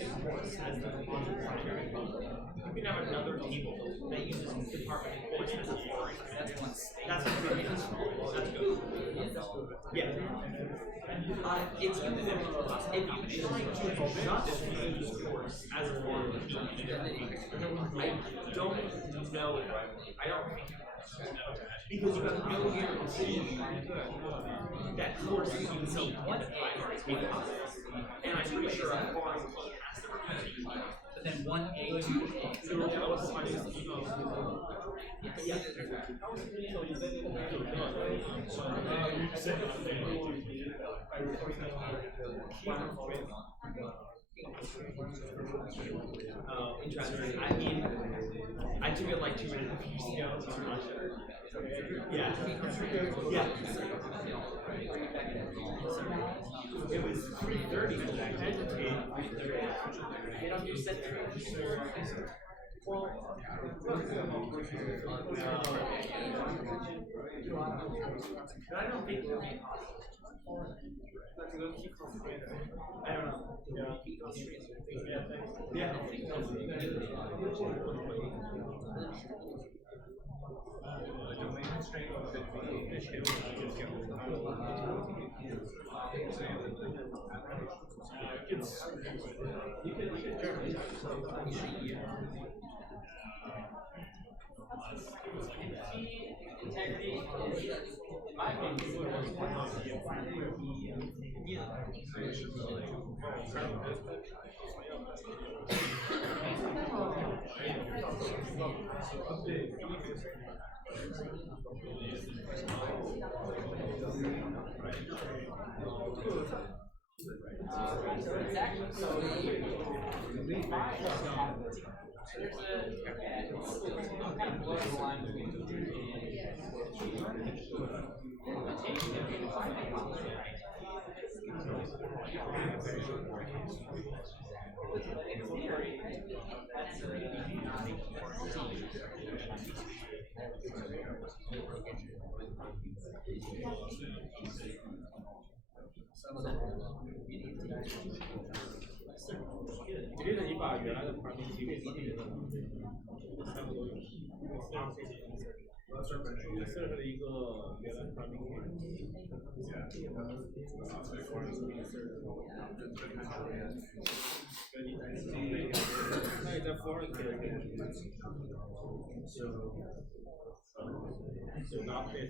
a course as the primary. You can have another table that uses the department course as a foreign. That's one state. That's good. That's good. Yeah. It's good if you try to just use course as a foreign key. I don't know. I don't think. Because you have no guarantee that course is unique in the primary key. And I'm pretty sure a foreign key has to represent the then 1A, 2A. So I was finding this email. Yes. So you said it Interesting. I mean, I took it like 2.5 years ago, so I'm not sure. Yeah. Yeah. It was 3:30, but I hesitated 3:30. You said 3:30. But I don't think it would be I don't know. Yeah. domain constraint between the Integrity is, in my opinion, it's actually so there's a kind of blurred line between这个你把原来的排名提给自己的三个都有，设置了一个原来排名给。那你在 forum 可以 so not pay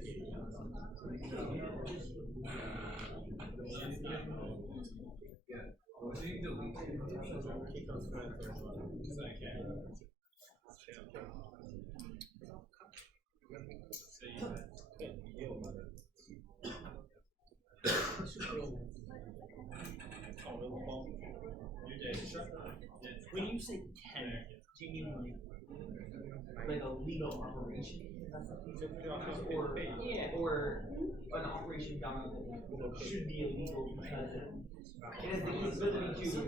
我是一个理解。When you say 10, do you mean like a legal operation? Or an operation done should be illegal because it has the capability to.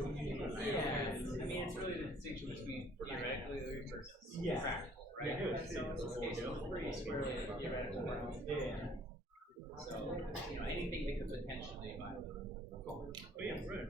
Yeah, I mean it's really the distinction between theoretically versus practical, right? Yeah. So in this case, it's pretty squarely theoretical. Yeah. So anything that could potentially violate. Oh yeah, right.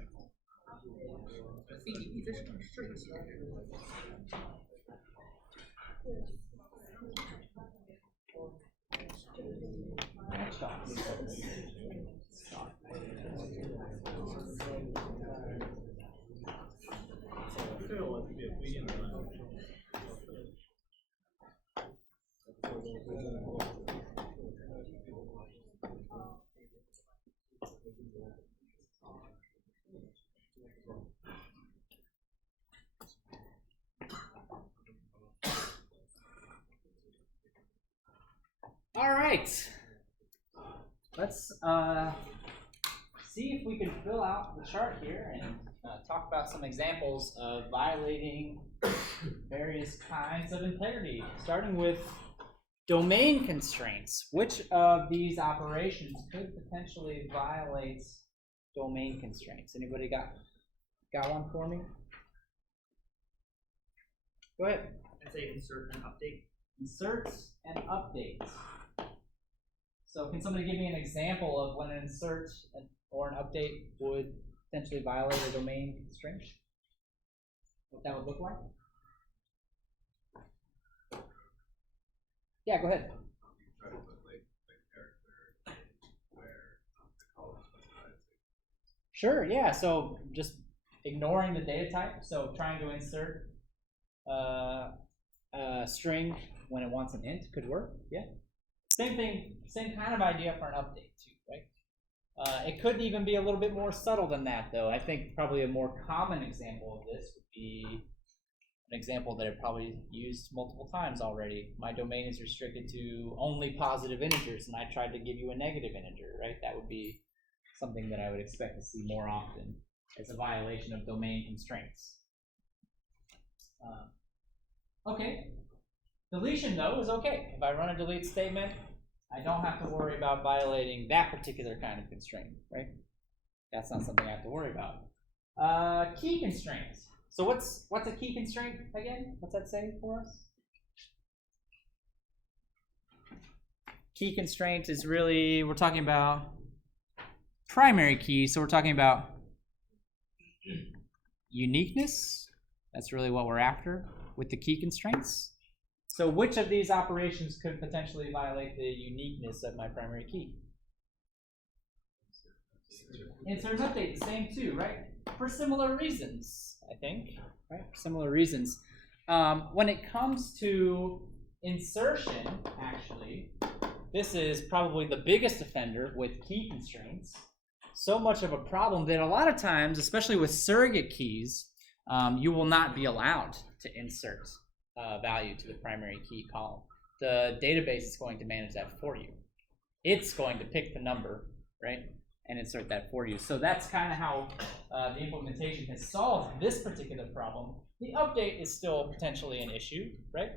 All right, let's see if we can fill out the chart here and talk about some examples of violating various kinds of integrity, starting with domain constraints. Which of these operations could potentially violate domain constraints? Anybody got one for me? Go ahead. I'd say insert and update. Insert and update. So can somebody give me an example of when an insert or an update would potentially violate a domain constraint? What that would look like? Yeah, go ahead. Try to put like character where the column specifies. Sure, yeah. So just ignoring the data type. So trying to insert a string when it wants an int could work. Yeah. Same thing, same kind of idea for an update too, right? It could even be a little bit more subtle than that, though. I think probably a more common example of this would be an example that I've probably used multiple times already. My domain is restricted to only positive integers, and I tried to give you a negative integer, right? That would be something that I would expect to see more often as a violation of domain constraints. Okay. Deletion, though, is okay. If I run a delete statement, I don't have to worry about violating that particular kind of constraint, right? That's not something I have to worry about. Key constraints. So what's a key constraint again? What's that say for us? Key constraint is really, we're talking about primary key, so we're talking about uniqueness. That's really what we're after with the key constraints. So which of these operations could potentially violate the uniqueness of my primary key? Insert and update, the same too, right? For similar reasons, I think, right? For similar reasons. When it comes to insertion, actually, this is probably the biggest offender with key constraints. So much of a problem that a lot of times, especially with surrogate keys, you will not be allowed to insert value to the primary key column. The database is going to manage that for you. It's going to pick the number, right, and insert that for you. So that's kind of how the implementation has solved this particular problem. The update is still potentially an issue, right?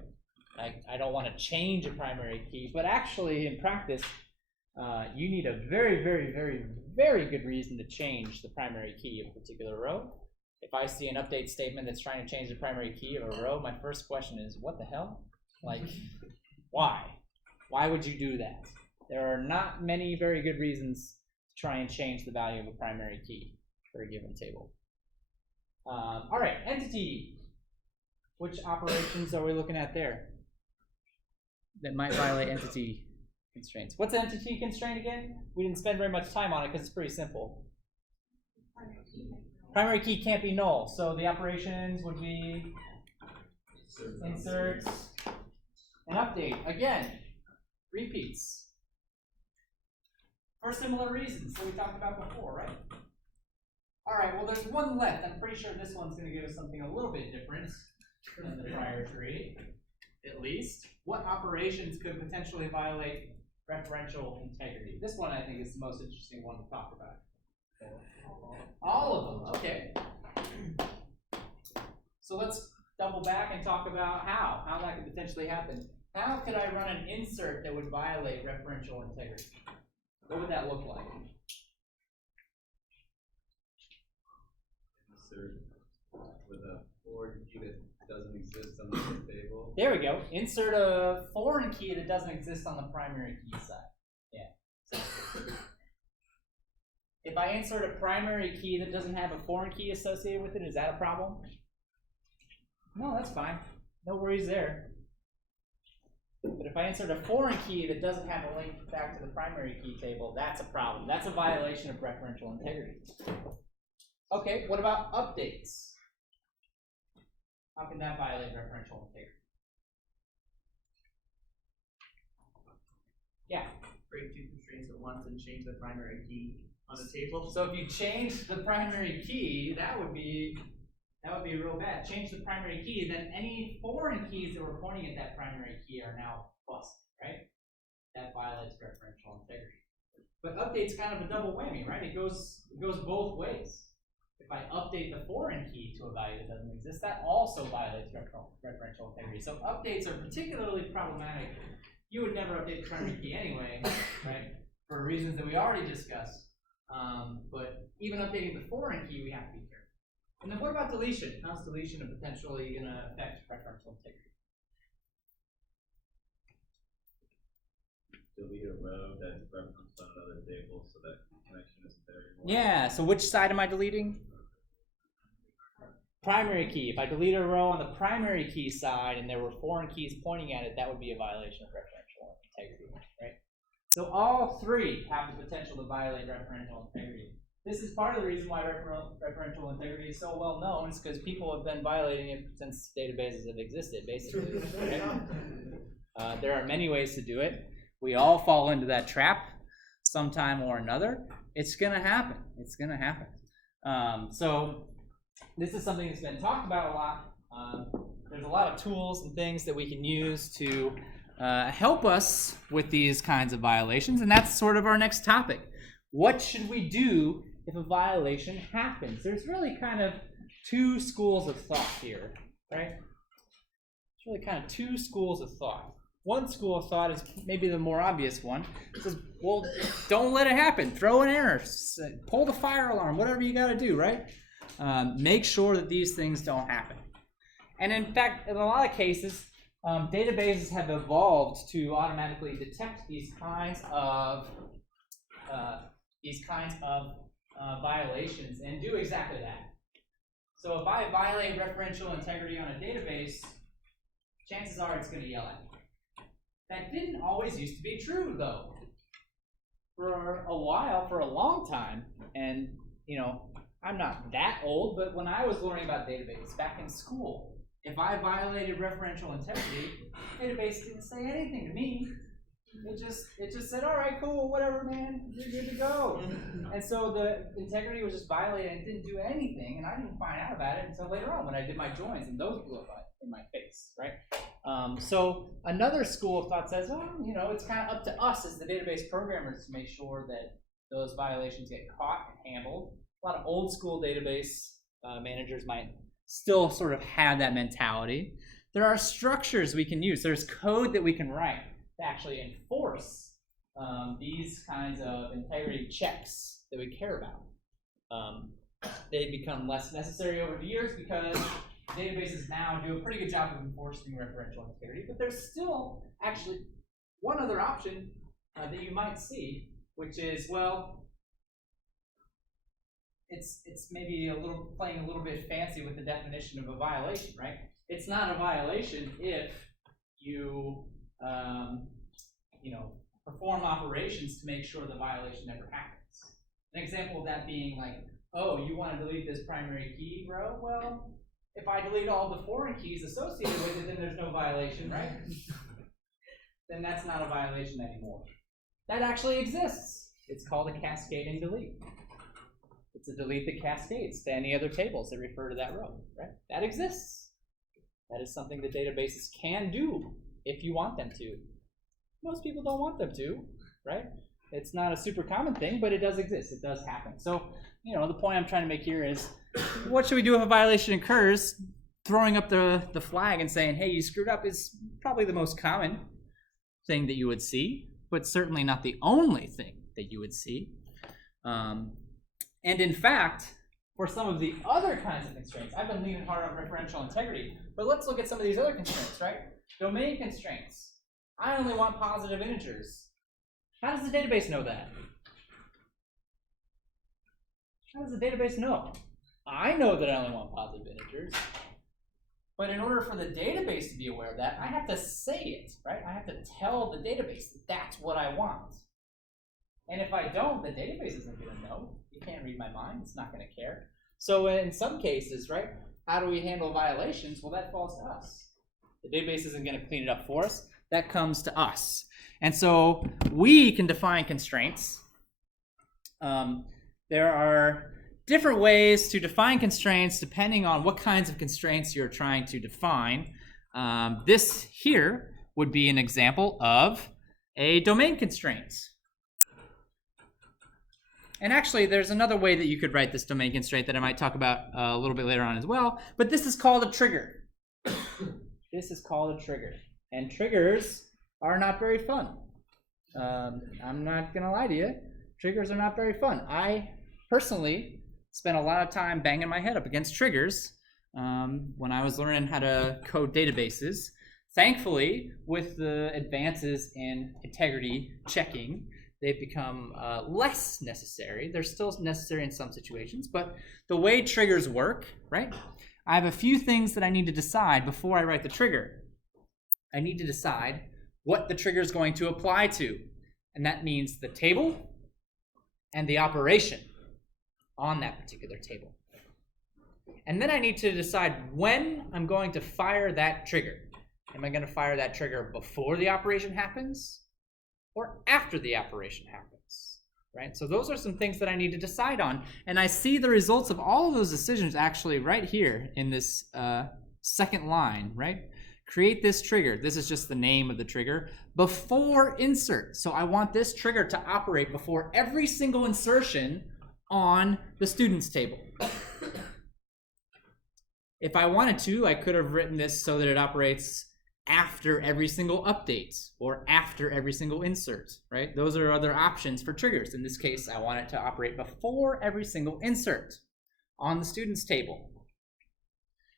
I don't want to change a primary key, but actually in practice, you need a very, very, very, very good reason to change the primary key of a particular row. If I see an update statement that's trying to change the primary key of a row, my first question is, what the hell? Like, why? Why would you do that? There are not many very good reasons to try and change the value of a primary key for a given table. All right, entity. Which operations are we looking at there that might violate entity constraints? What's an entity constraint again? We didn't spend very much time on it because it's pretty simple. Primary key can't be null, so the operations would be insert and update. Again, repeats. For similar reasons that we talked about before, right? All right, well, there's one left. I'm pretty sure this one's going to give us something a little bit different than the prior three, at least. What operations could potentially violate referential integrity? This one, I think, is the most interesting one to talk about. All of them, okay. So let's double back and talk about how that could potentially happen. How could I run an insert that would violate referential integrity? What would that look like? Insert with a foreign key that doesn't exist on the table. There we go. Insert a foreign key that doesn't exist on the primary key side. Yeah. If I insert a primary key that doesn't have a foreign key associated with it, is that a problem? No, that's fine. No worries there. But if I insert a foreign key that doesn't have a link back to the primary key table, that's a problem. That's a violation of referential integrity. Okay, what about updates? How can that violate referential integrity? Yeah. Break two constraints at once and change the primary key on the table. So if you change the primary key, that would be real bad. Change the primary key, then any foreign keys that were pointing at that primary key are now busted, right? That violates referential integrity. But update's kind of a double whammy, right? It goes both ways. If I update the foreign key to a value that doesn't exist, that also violates referential integrity. So updates are particularly problematic. You would never update the primary key anyway, right? For reasons that we already discussed. But even updating the foreign key, we have to be careful. And then what about deletion? How's deletion potentially going to affect referential integrity? Delete a row that's referenced on another table so that connection isn't there anymore. Yeah, so which side am I deleting? Primary key. If I delete a row on the primary key side and there were foreign keys pointing at it, that would be a violation of referential integrity, right? So all three have the potential to violate referential integrity. This is part of the reason why referential integrity is so well known, is because people have been violating it since databases have existed, basically. Right? There are many ways to do it. We all fall into that trap sometime or another. It's going to happen. It's going to happen. So this is something that's been talked about a lot. there's a lot of tools and things that we can use to help us with these kinds of violations, and that's sort of our next topic. What should we do if a violation happens? There's really kind of two schools of thought here, right? It's really kind of two schools of thought. One school of thought is maybe the more obvious one. It says, well, don't let it happen. Throw an error. Pull the fire alarm. Whatever you got to do, right? Make sure that these things don't happen. And in fact, in a lot of cases, databases have evolved to automatically detect these kinds of violations and do exactly that. So if I violate referential integrity on a database, chances are it's going to yell at me. That didn't always used to be true, though. For a while, for a long time, and I'm not that old, but when I was learning about databases back in school, if I violated referential integrity, the database didn't say anything to me. It just said, all right, cool, whatever, man, you're good to go. And so the integrity was just violated and it didn't do anything, and I didn't find out about it until later on when I did my joins, and those blew up in my face, right? So another school of thought says, well, it's kind of up to us as the database programmers to make sure that those violations get caught and handled. A lot of old school database managers might still sort of have that mentality. There are structures we can use. There's code that we can write to actually enforce these kinds of integrity checks that we care about. They become less necessary over the years because databases now do a pretty good job of enforcing referential integrity, but there's still actually one other option that you might see, which is, well, it's maybe playing a little bit fancy with the definition of a violation, right? It's not a violation if you perform operations to make sure the violation never happens. An example of that being like, oh, you want to delete this primary key, bro? Well, if I delete all the foreign keys associated with it, then there's no violation, right? Then that's not a violation anymore. That actually exists. It's called a cascading delete. It's a delete that cascades to any other tables that refer to that row, right? That exists. That is something that databases can do if you want them to. Most people don't want them to, right? It's not a super common thing, but it does exist. It does happen. So, the point I'm trying to make here is, what should we do if a violation occurs? Throwing up the flag and saying, hey, you screwed up is probably the most common thing that you would see, but certainly not the only thing that you would see. And in fact, for some of the other kinds of constraints, I've been leaning hard on referential integrity, but let's look at some of these other constraints, right? Domain constraints. I only want positive integers. How does the database know that? How does the database know? I know that I only want positive integers, but in order for the database to be aware of that, I have to say it, right? I have to tell the database that that's what I want. And if I don't, the database isn't going to know. You can't read my mind. It's not going to care. So in some cases, right, how do we handle violations? Well, that falls to us. The database isn't going to clean it up for us. That comes to us. And so we can define constraints. There are different ways to define constraints depending on what kinds of constraints you're trying to define. This here would be an example of a domain constraint. And actually, there's another way that you could write this domain constraint that I might talk about a little bit later on as well. But this is called a trigger. This is called a trigger. And triggers are not very fun. I'm not going to lie to you. Triggers are not very fun. I personally spent a lot of time banging my head up against triggers when I was learning how to code databases. Thankfully, with the advances in integrity checking, they've become less necessary. They're still necessary in some situations, but the way triggers work, right? I have a few things that I need to decide before I write the trigger. I need to decide what the trigger is going to apply to, and that means the table and the operation on that particular table. And then I need to decide when I'm going to fire that trigger. Am I going to fire that trigger before the operation happens or after the operation happens, right? So those are some things that I need to decide on. And I see the results of all of those decisions actually right here in this second line, right? Create this trigger. This is just the name of the trigger. Before insert. So I want this trigger to operate before every single insertion on the students table. If I wanted to, I could have written this so that it operates after every single update or after every single insert, right? Those are other options for triggers. In this case, I want it to operate before every single insert on the students table.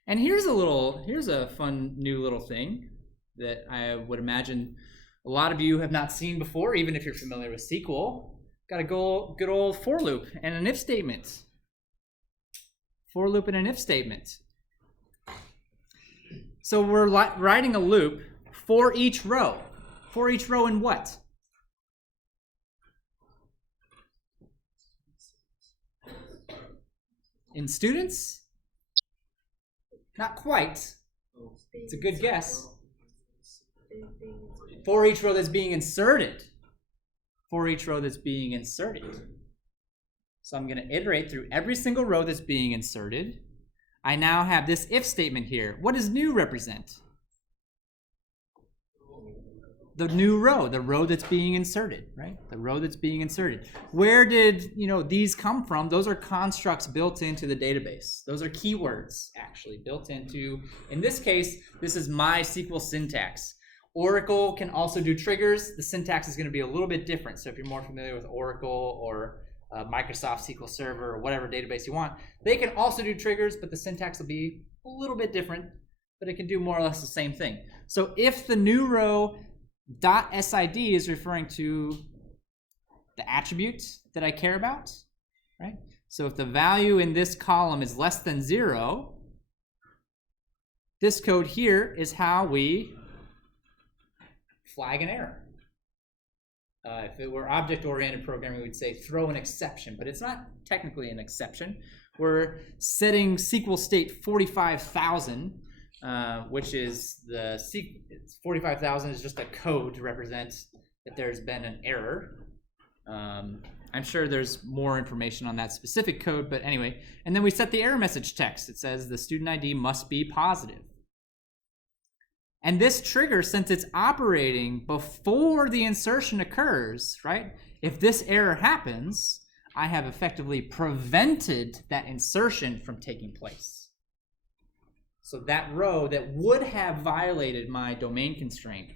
And here's a fun new little thing that I would imagine a lot of you have not seen before, even if you're familiar with SQL. Got a good old for loop and an if statement. For loop and an if statement. So we're writing a loop for each row. For each row in what? In students? Not quite. It's a good guess. For each row that's being inserted. For each row that's being inserted. So I'm going to iterate through every single row that's being inserted. I now have this if statement here. What does new represent? The new row, the row that's being inserted, right? The row that's being inserted. Where did, these come from? Those are constructs built into the database. Those are keywords actually built into, in this case, this is my SQL syntax. Oracle can also do triggers. The syntax is going to be a little bit different. So if you're more familiar with Oracle or Microsoft SQL Server or whatever database you want, they can also do triggers, but the syntax will be a little bit different, but it can do more or less the same thing. So if the new row .sid is referring to the attribute that I care about, right? So if the value in this column is less than 0, this code here is how we flag an error. If it were object-oriented programming, we'd say throw an exception, but it's not technically an exception. We're setting SQL state 45,000, which is 45,000 is just a code to represent that there's been an error. I'm sure there's more information on that specific code, but anyway. And then we set the error message text. It says the student ID must be positive. And this trigger, since it's operating before the insertion occurs, right? If this error happens, I have effectively prevented that insertion from taking place. So that row that would have violated my domain constraint,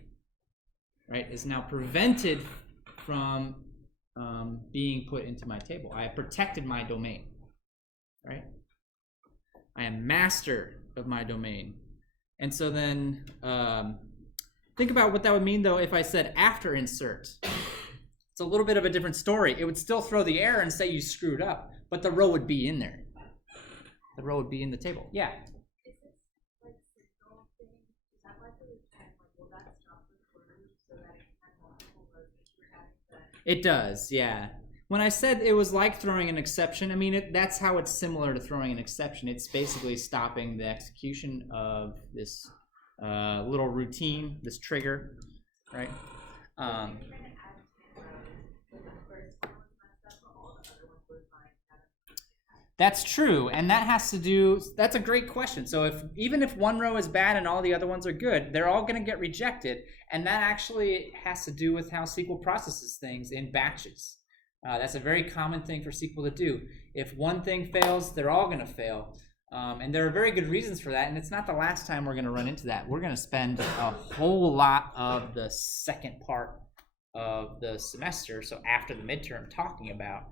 right, is now prevented from being put into my table. I have protected my domain, right? I am master of my domain. And so then think about what that would mean, though, if I said after insert. It's a little bit of a different story. It would still throw the error and say you screwed up, but the row would be in there. The row would be in the table. Yeah? Is this like signal thing? Is that like a return? Like, will that stop the query so that it can have multiple rows that you're adding that? It does, yeah. When I said it was like throwing an exception, I mean, that's how it's similar to throwing an exception. It's basically stopping the execution of this little routine, this trigger, right? That's true, and that has to do, that's a great question. So even if one row is bad and all the other ones are good, they're all going to get rejected, and that actually has to do with how SQL processes things in batches. That's a very common thing for SQL to do. If one thing fails, they're all going to fail. And there are very good reasons for that, and it's not the last time we're going to run into that. We're going to spend a whole lot of the second part of the semester, so after the midterm, talking about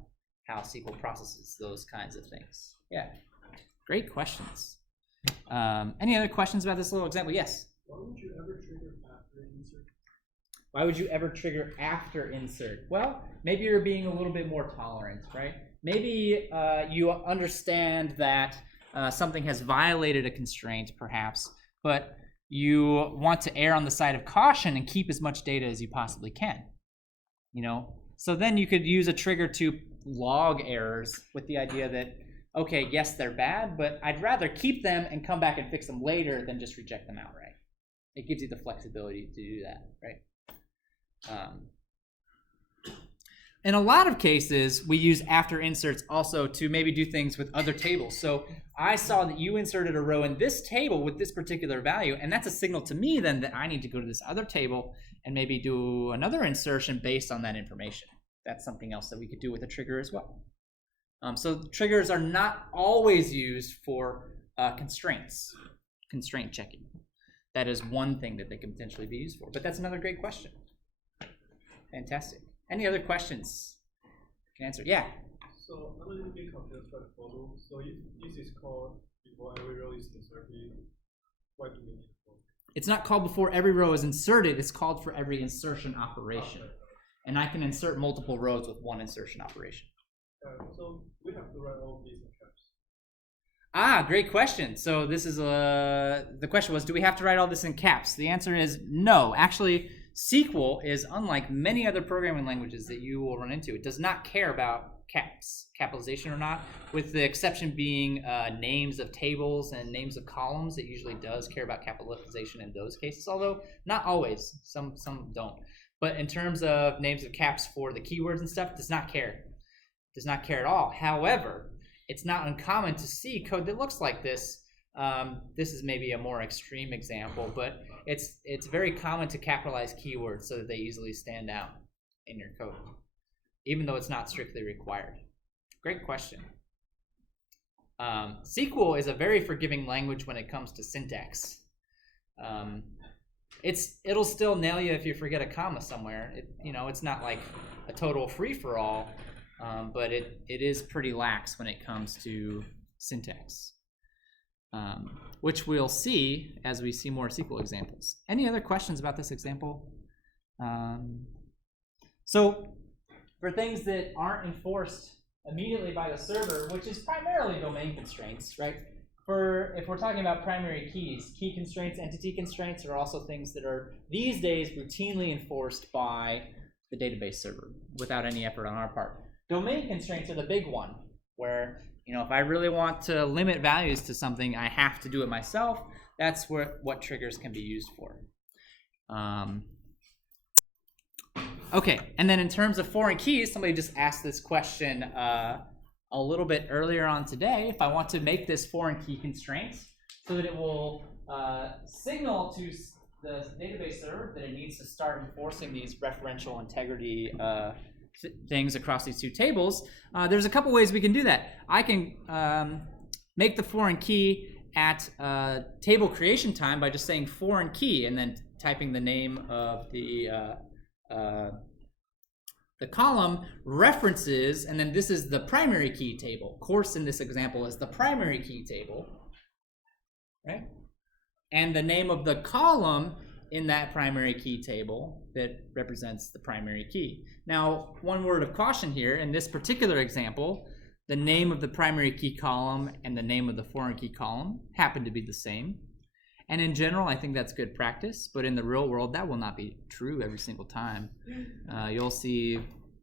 how SQL processes those kinds of things. Yeah, great questions. Any other questions about this little example? Yes? Why would you ever trigger after insert? Why would you ever trigger after insert? Well, maybe you're being a little bit more tolerant, right? Maybe you understand that something has violated a constraint, perhaps, but you want to err on the side of caution and keep as much data as you possibly can. So then you could use a trigger to log errors with the idea that, okay, yes, they're bad, but I'd rather keep them and come back and fix them later than just reject them outright. It gives you the flexibility to do that, right? in a lot of cases, we use after inserts also to maybe do things with other tables. So I saw that you inserted a row in this table with this particular value, and that's a signal to me then that I need to go to this other table and maybe do another insertion based on that information. That's something else that we could do with a trigger as well. So triggers are not always used for constraints, constraint checking. That is one thing that they can potentially be used for. But that's another great question. Fantastic. Any other questions? Can answer? Yeah. So I'm a little bit confused by the photo. So if this is called before every row is inserted, what do we need for? It's not called before every row is inserted. It's called for every insertion operation. Okay. And I can insert multiple rows with one insertion operation. So we have to write all these in caps. Ah, great question. So this is the question was, do we have to write all this in caps? The answer is no. Actually, SQL is unlike many other programming languages that you will run into. It does not care about caps, capitalization or not, with the exception being names of tables and names of columns. It usually does care about capitalization in those cases, although not always. Some don't. But in terms of names of caps for the keywords and stuff, it does not care. It does not care at all. However, it's not uncommon to see code that looks like this. This is maybe a more extreme example, but it's very common to capitalize keywords so that they easily stand out in your code, even though it's not strictly required. Great question. SQL is a very forgiving language when it comes to syntax. It'll still nail you if you forget a comma somewhere. It's not like a total free-for-all, but it is pretty lax when it comes to syntax. Which we'll see as we see more SQL examples. Any other questions about this example? So for things that aren't enforced immediately by the server, which is primarily domain constraints, right? If we're talking about primary keys, key constraints, entity constraints are also things that are these days routinely enforced by the database server without any effort on our part. Domain constraints are the big one, where if I really want to limit values to something, I have to do it myself. That's what triggers can be used for. Okay, and then in terms of foreign keys, somebody just asked this question a little bit earlier on today. If I want to make this foreign key constraint so that it will signal to the database server that it needs to start enforcing these referential integrity things across these two tables, there's a couple ways we can do that. I can make the foreign key at table creation time by just saying foreign key and then typing the name of the column, references, and then this is the primary key table. Course in this example is the primary key table, right? And the name of the column in that primary key table that represents the primary key. Now, one word of caution here, in this particular example, the name of the primary key column and the name of the foreign key column happen to be the same. And in general, I think that's good practice, but in the real world, that will not be true every single time. You'll see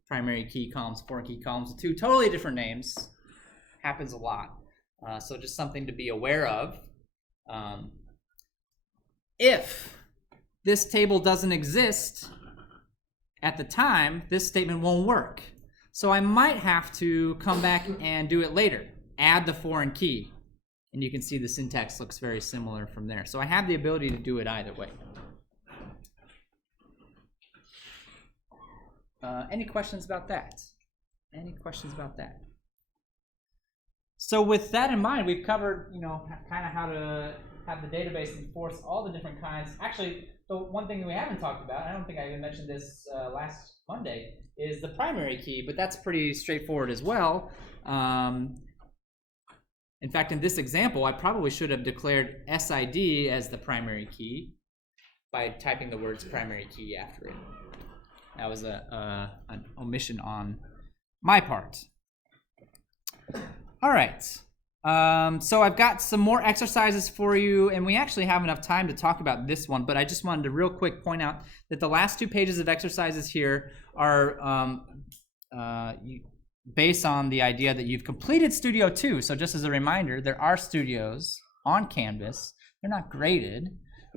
primary key columns, foreign key columns, two totally different names. Happens a lot. So just something to be aware of. If this table doesn't exist at the time, this statement won't work. So I might have to come back and do it later. Add the foreign key. And you can see the syntax looks very similar from there. So I have the ability to do it either way. Any questions about that? Any questions about that? So with that in mind, we've covered, kind of how to have the database enforce all the different kinds. Actually, the one thing that we haven't talked about, I don't think I even mentioned this last Monday, is the primary key, but that's pretty straightforward as well. In fact, in this example, I probably should have declared SID as the primary key by typing the words primary key after it. That was an omission on my part. All right. So I've got some more exercises for you, and we actually have enough time to talk about this one, but I just wanted to real quick point out that the last 2 pages of exercises here are based on the idea that you've completed Studio 2. So just as a reminder, there are studios on Canvas. They're not graded,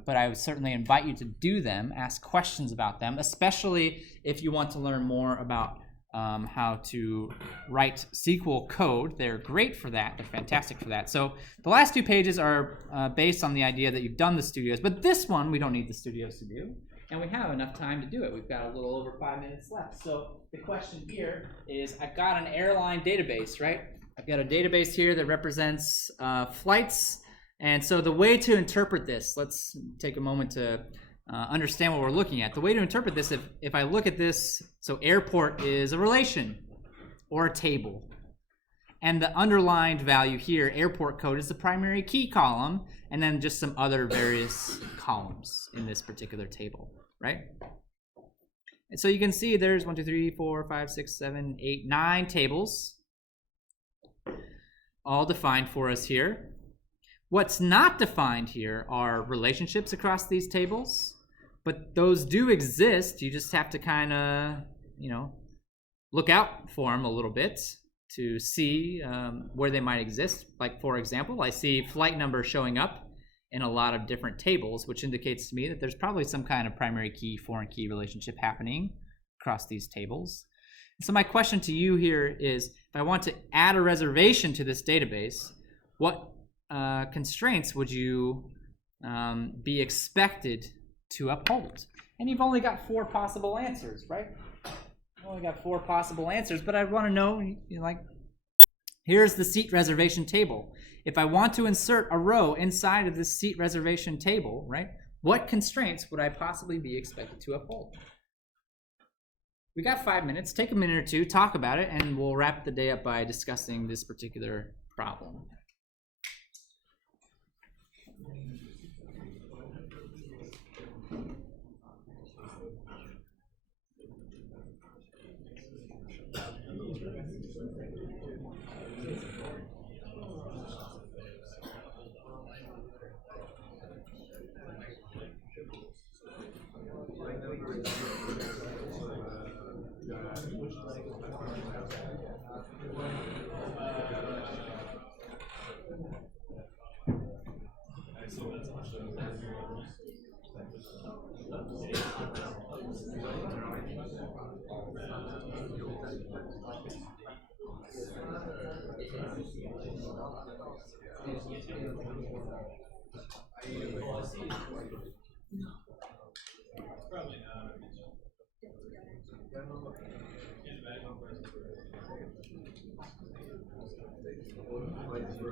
but I would certainly invite you to do them, ask questions about them, especially if you want to learn more about how to write SQL code. They're great for that. They're fantastic for that. So the last 2 pages are based on the idea that you've done the studios, but this one we don't need the studios to do, and we have enough time to do it. We've got a little over 5 minutes left. So the question here is, I've got an airline database, right? I've got a database here that represents flights, and so the way to interpret this, let's take a moment to understand what we're looking at. The way to interpret this, if I look at this, so airport is a relation or a table. And the underlined value here, airport code, is the primary key column, and then just some other various columns in this particular table, right? And so you can see there's 1, 2, 3, 4, 5, 6, 7, 8, 9 tables, all defined for us here. What's not defined here are relationships across these tables, but those do exist. You just have to kind of, look out for them a little bit to see where they might exist. Like, for example, I see flight number showing up in a lot of different tables, which indicates to me that there's probably some kind of primary key, foreign key relationship happening across these tables. So my question to you here is, if I want to add a reservation to this database, what constraints would you be expected to uphold? And you've only got 4 possible answers, right? You've only got 4 possible answers, but I want to know, here's the seat reservation table. If I want to insert a row inside of this seat reservation table, right, what constraints would I possibly be expected to uphold? We got 5 minutes. Take a minute or two, talk about it, and we'll wrap the day up by discussing this particular problem.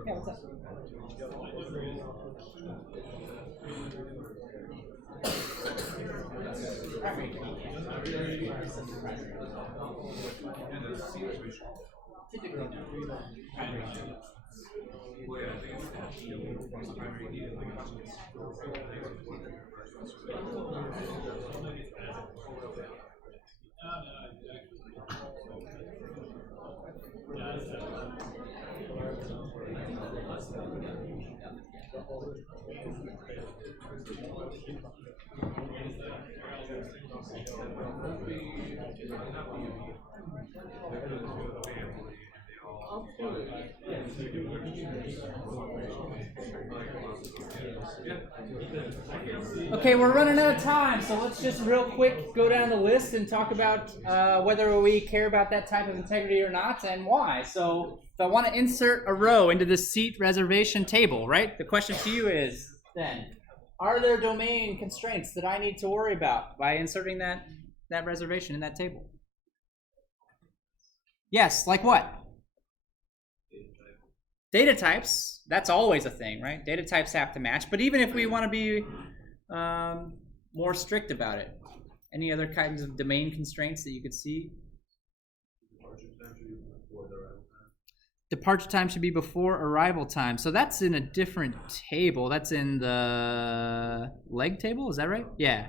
Yeah, what's up? Okay, we're running out of time, so let's just real quick go down the list and talk about whether we care about that type of integrity or not and why. So if I want to insert a row into the seat reservation table, right, the question to you is then, are there domain constraints that I need to worry about by inserting that reservation in that table? Yes, like what? Data types, that's always a thing, right? Data types have to match, but even if we want to be more strict about it, any other kinds of domain constraints that you could see? Departure time should be before arrival time. So that's in a different table. That's in the leg table, is that right? Yeah.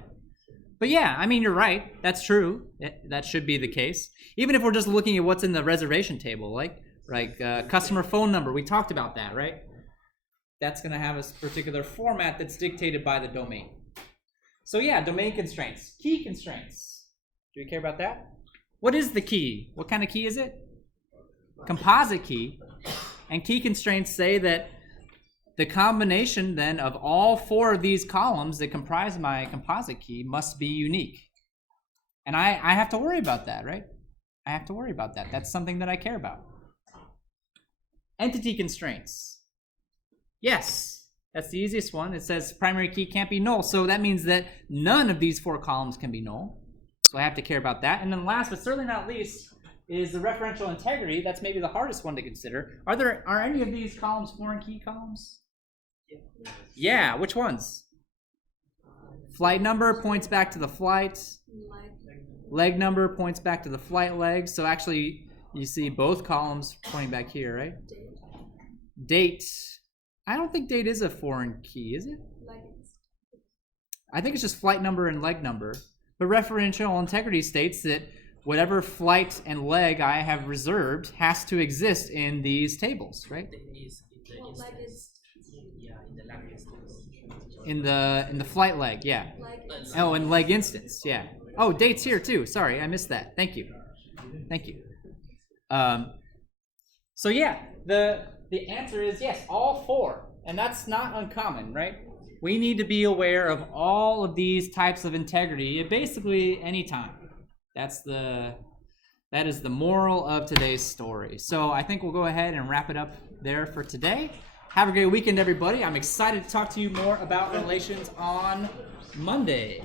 But yeah, I mean, you're right. That's true. That should be the case. Even if we're just looking at what's in the reservation table, like customer phone number, we talked about that, right? That's going to have a particular format that's dictated by the domain. So yeah, domain constraints. Key constraints. Do you care about that? What is the key? What kind of key is it? Composite key. And key constraints say that the combination then of all 4 of these columns that comprise my composite key must be unique. And I have to worry about that, right? I have to worry about that. That's something that I care about. Entity constraints. Yes, that's the easiest one. It says primary key can't be null, so that means that none of these 4 columns can be null. So I have to care about that. And then last, but certainly not least, is the referential integrity. That's maybe the hardest one to consider. Are any of these columns foreign key columns? Yeah, which ones? Flight number points back to the flight. Leg number points back to the flight leg. So actually, you see both columns pointing back here, right? Date. I don't think date is a foreign key, is it? I think it's just flight number and leg number. But referential integrity states that whatever flight and leg I have reserved has to exist in these tables, right? In the flight leg, yeah. Oh, and leg instance, yeah. Oh, date's here too. Sorry, I missed that. Thank you. So yeah, the answer is yes, all 4, and that's not uncommon, right? We need to be aware of all of these types of integrity at basically any time. That is the moral of today's story. So I think we'll go ahead and wrap it up there for today. Have a great weekend, everybody. I'm excited to talk to you more about relations on Monday.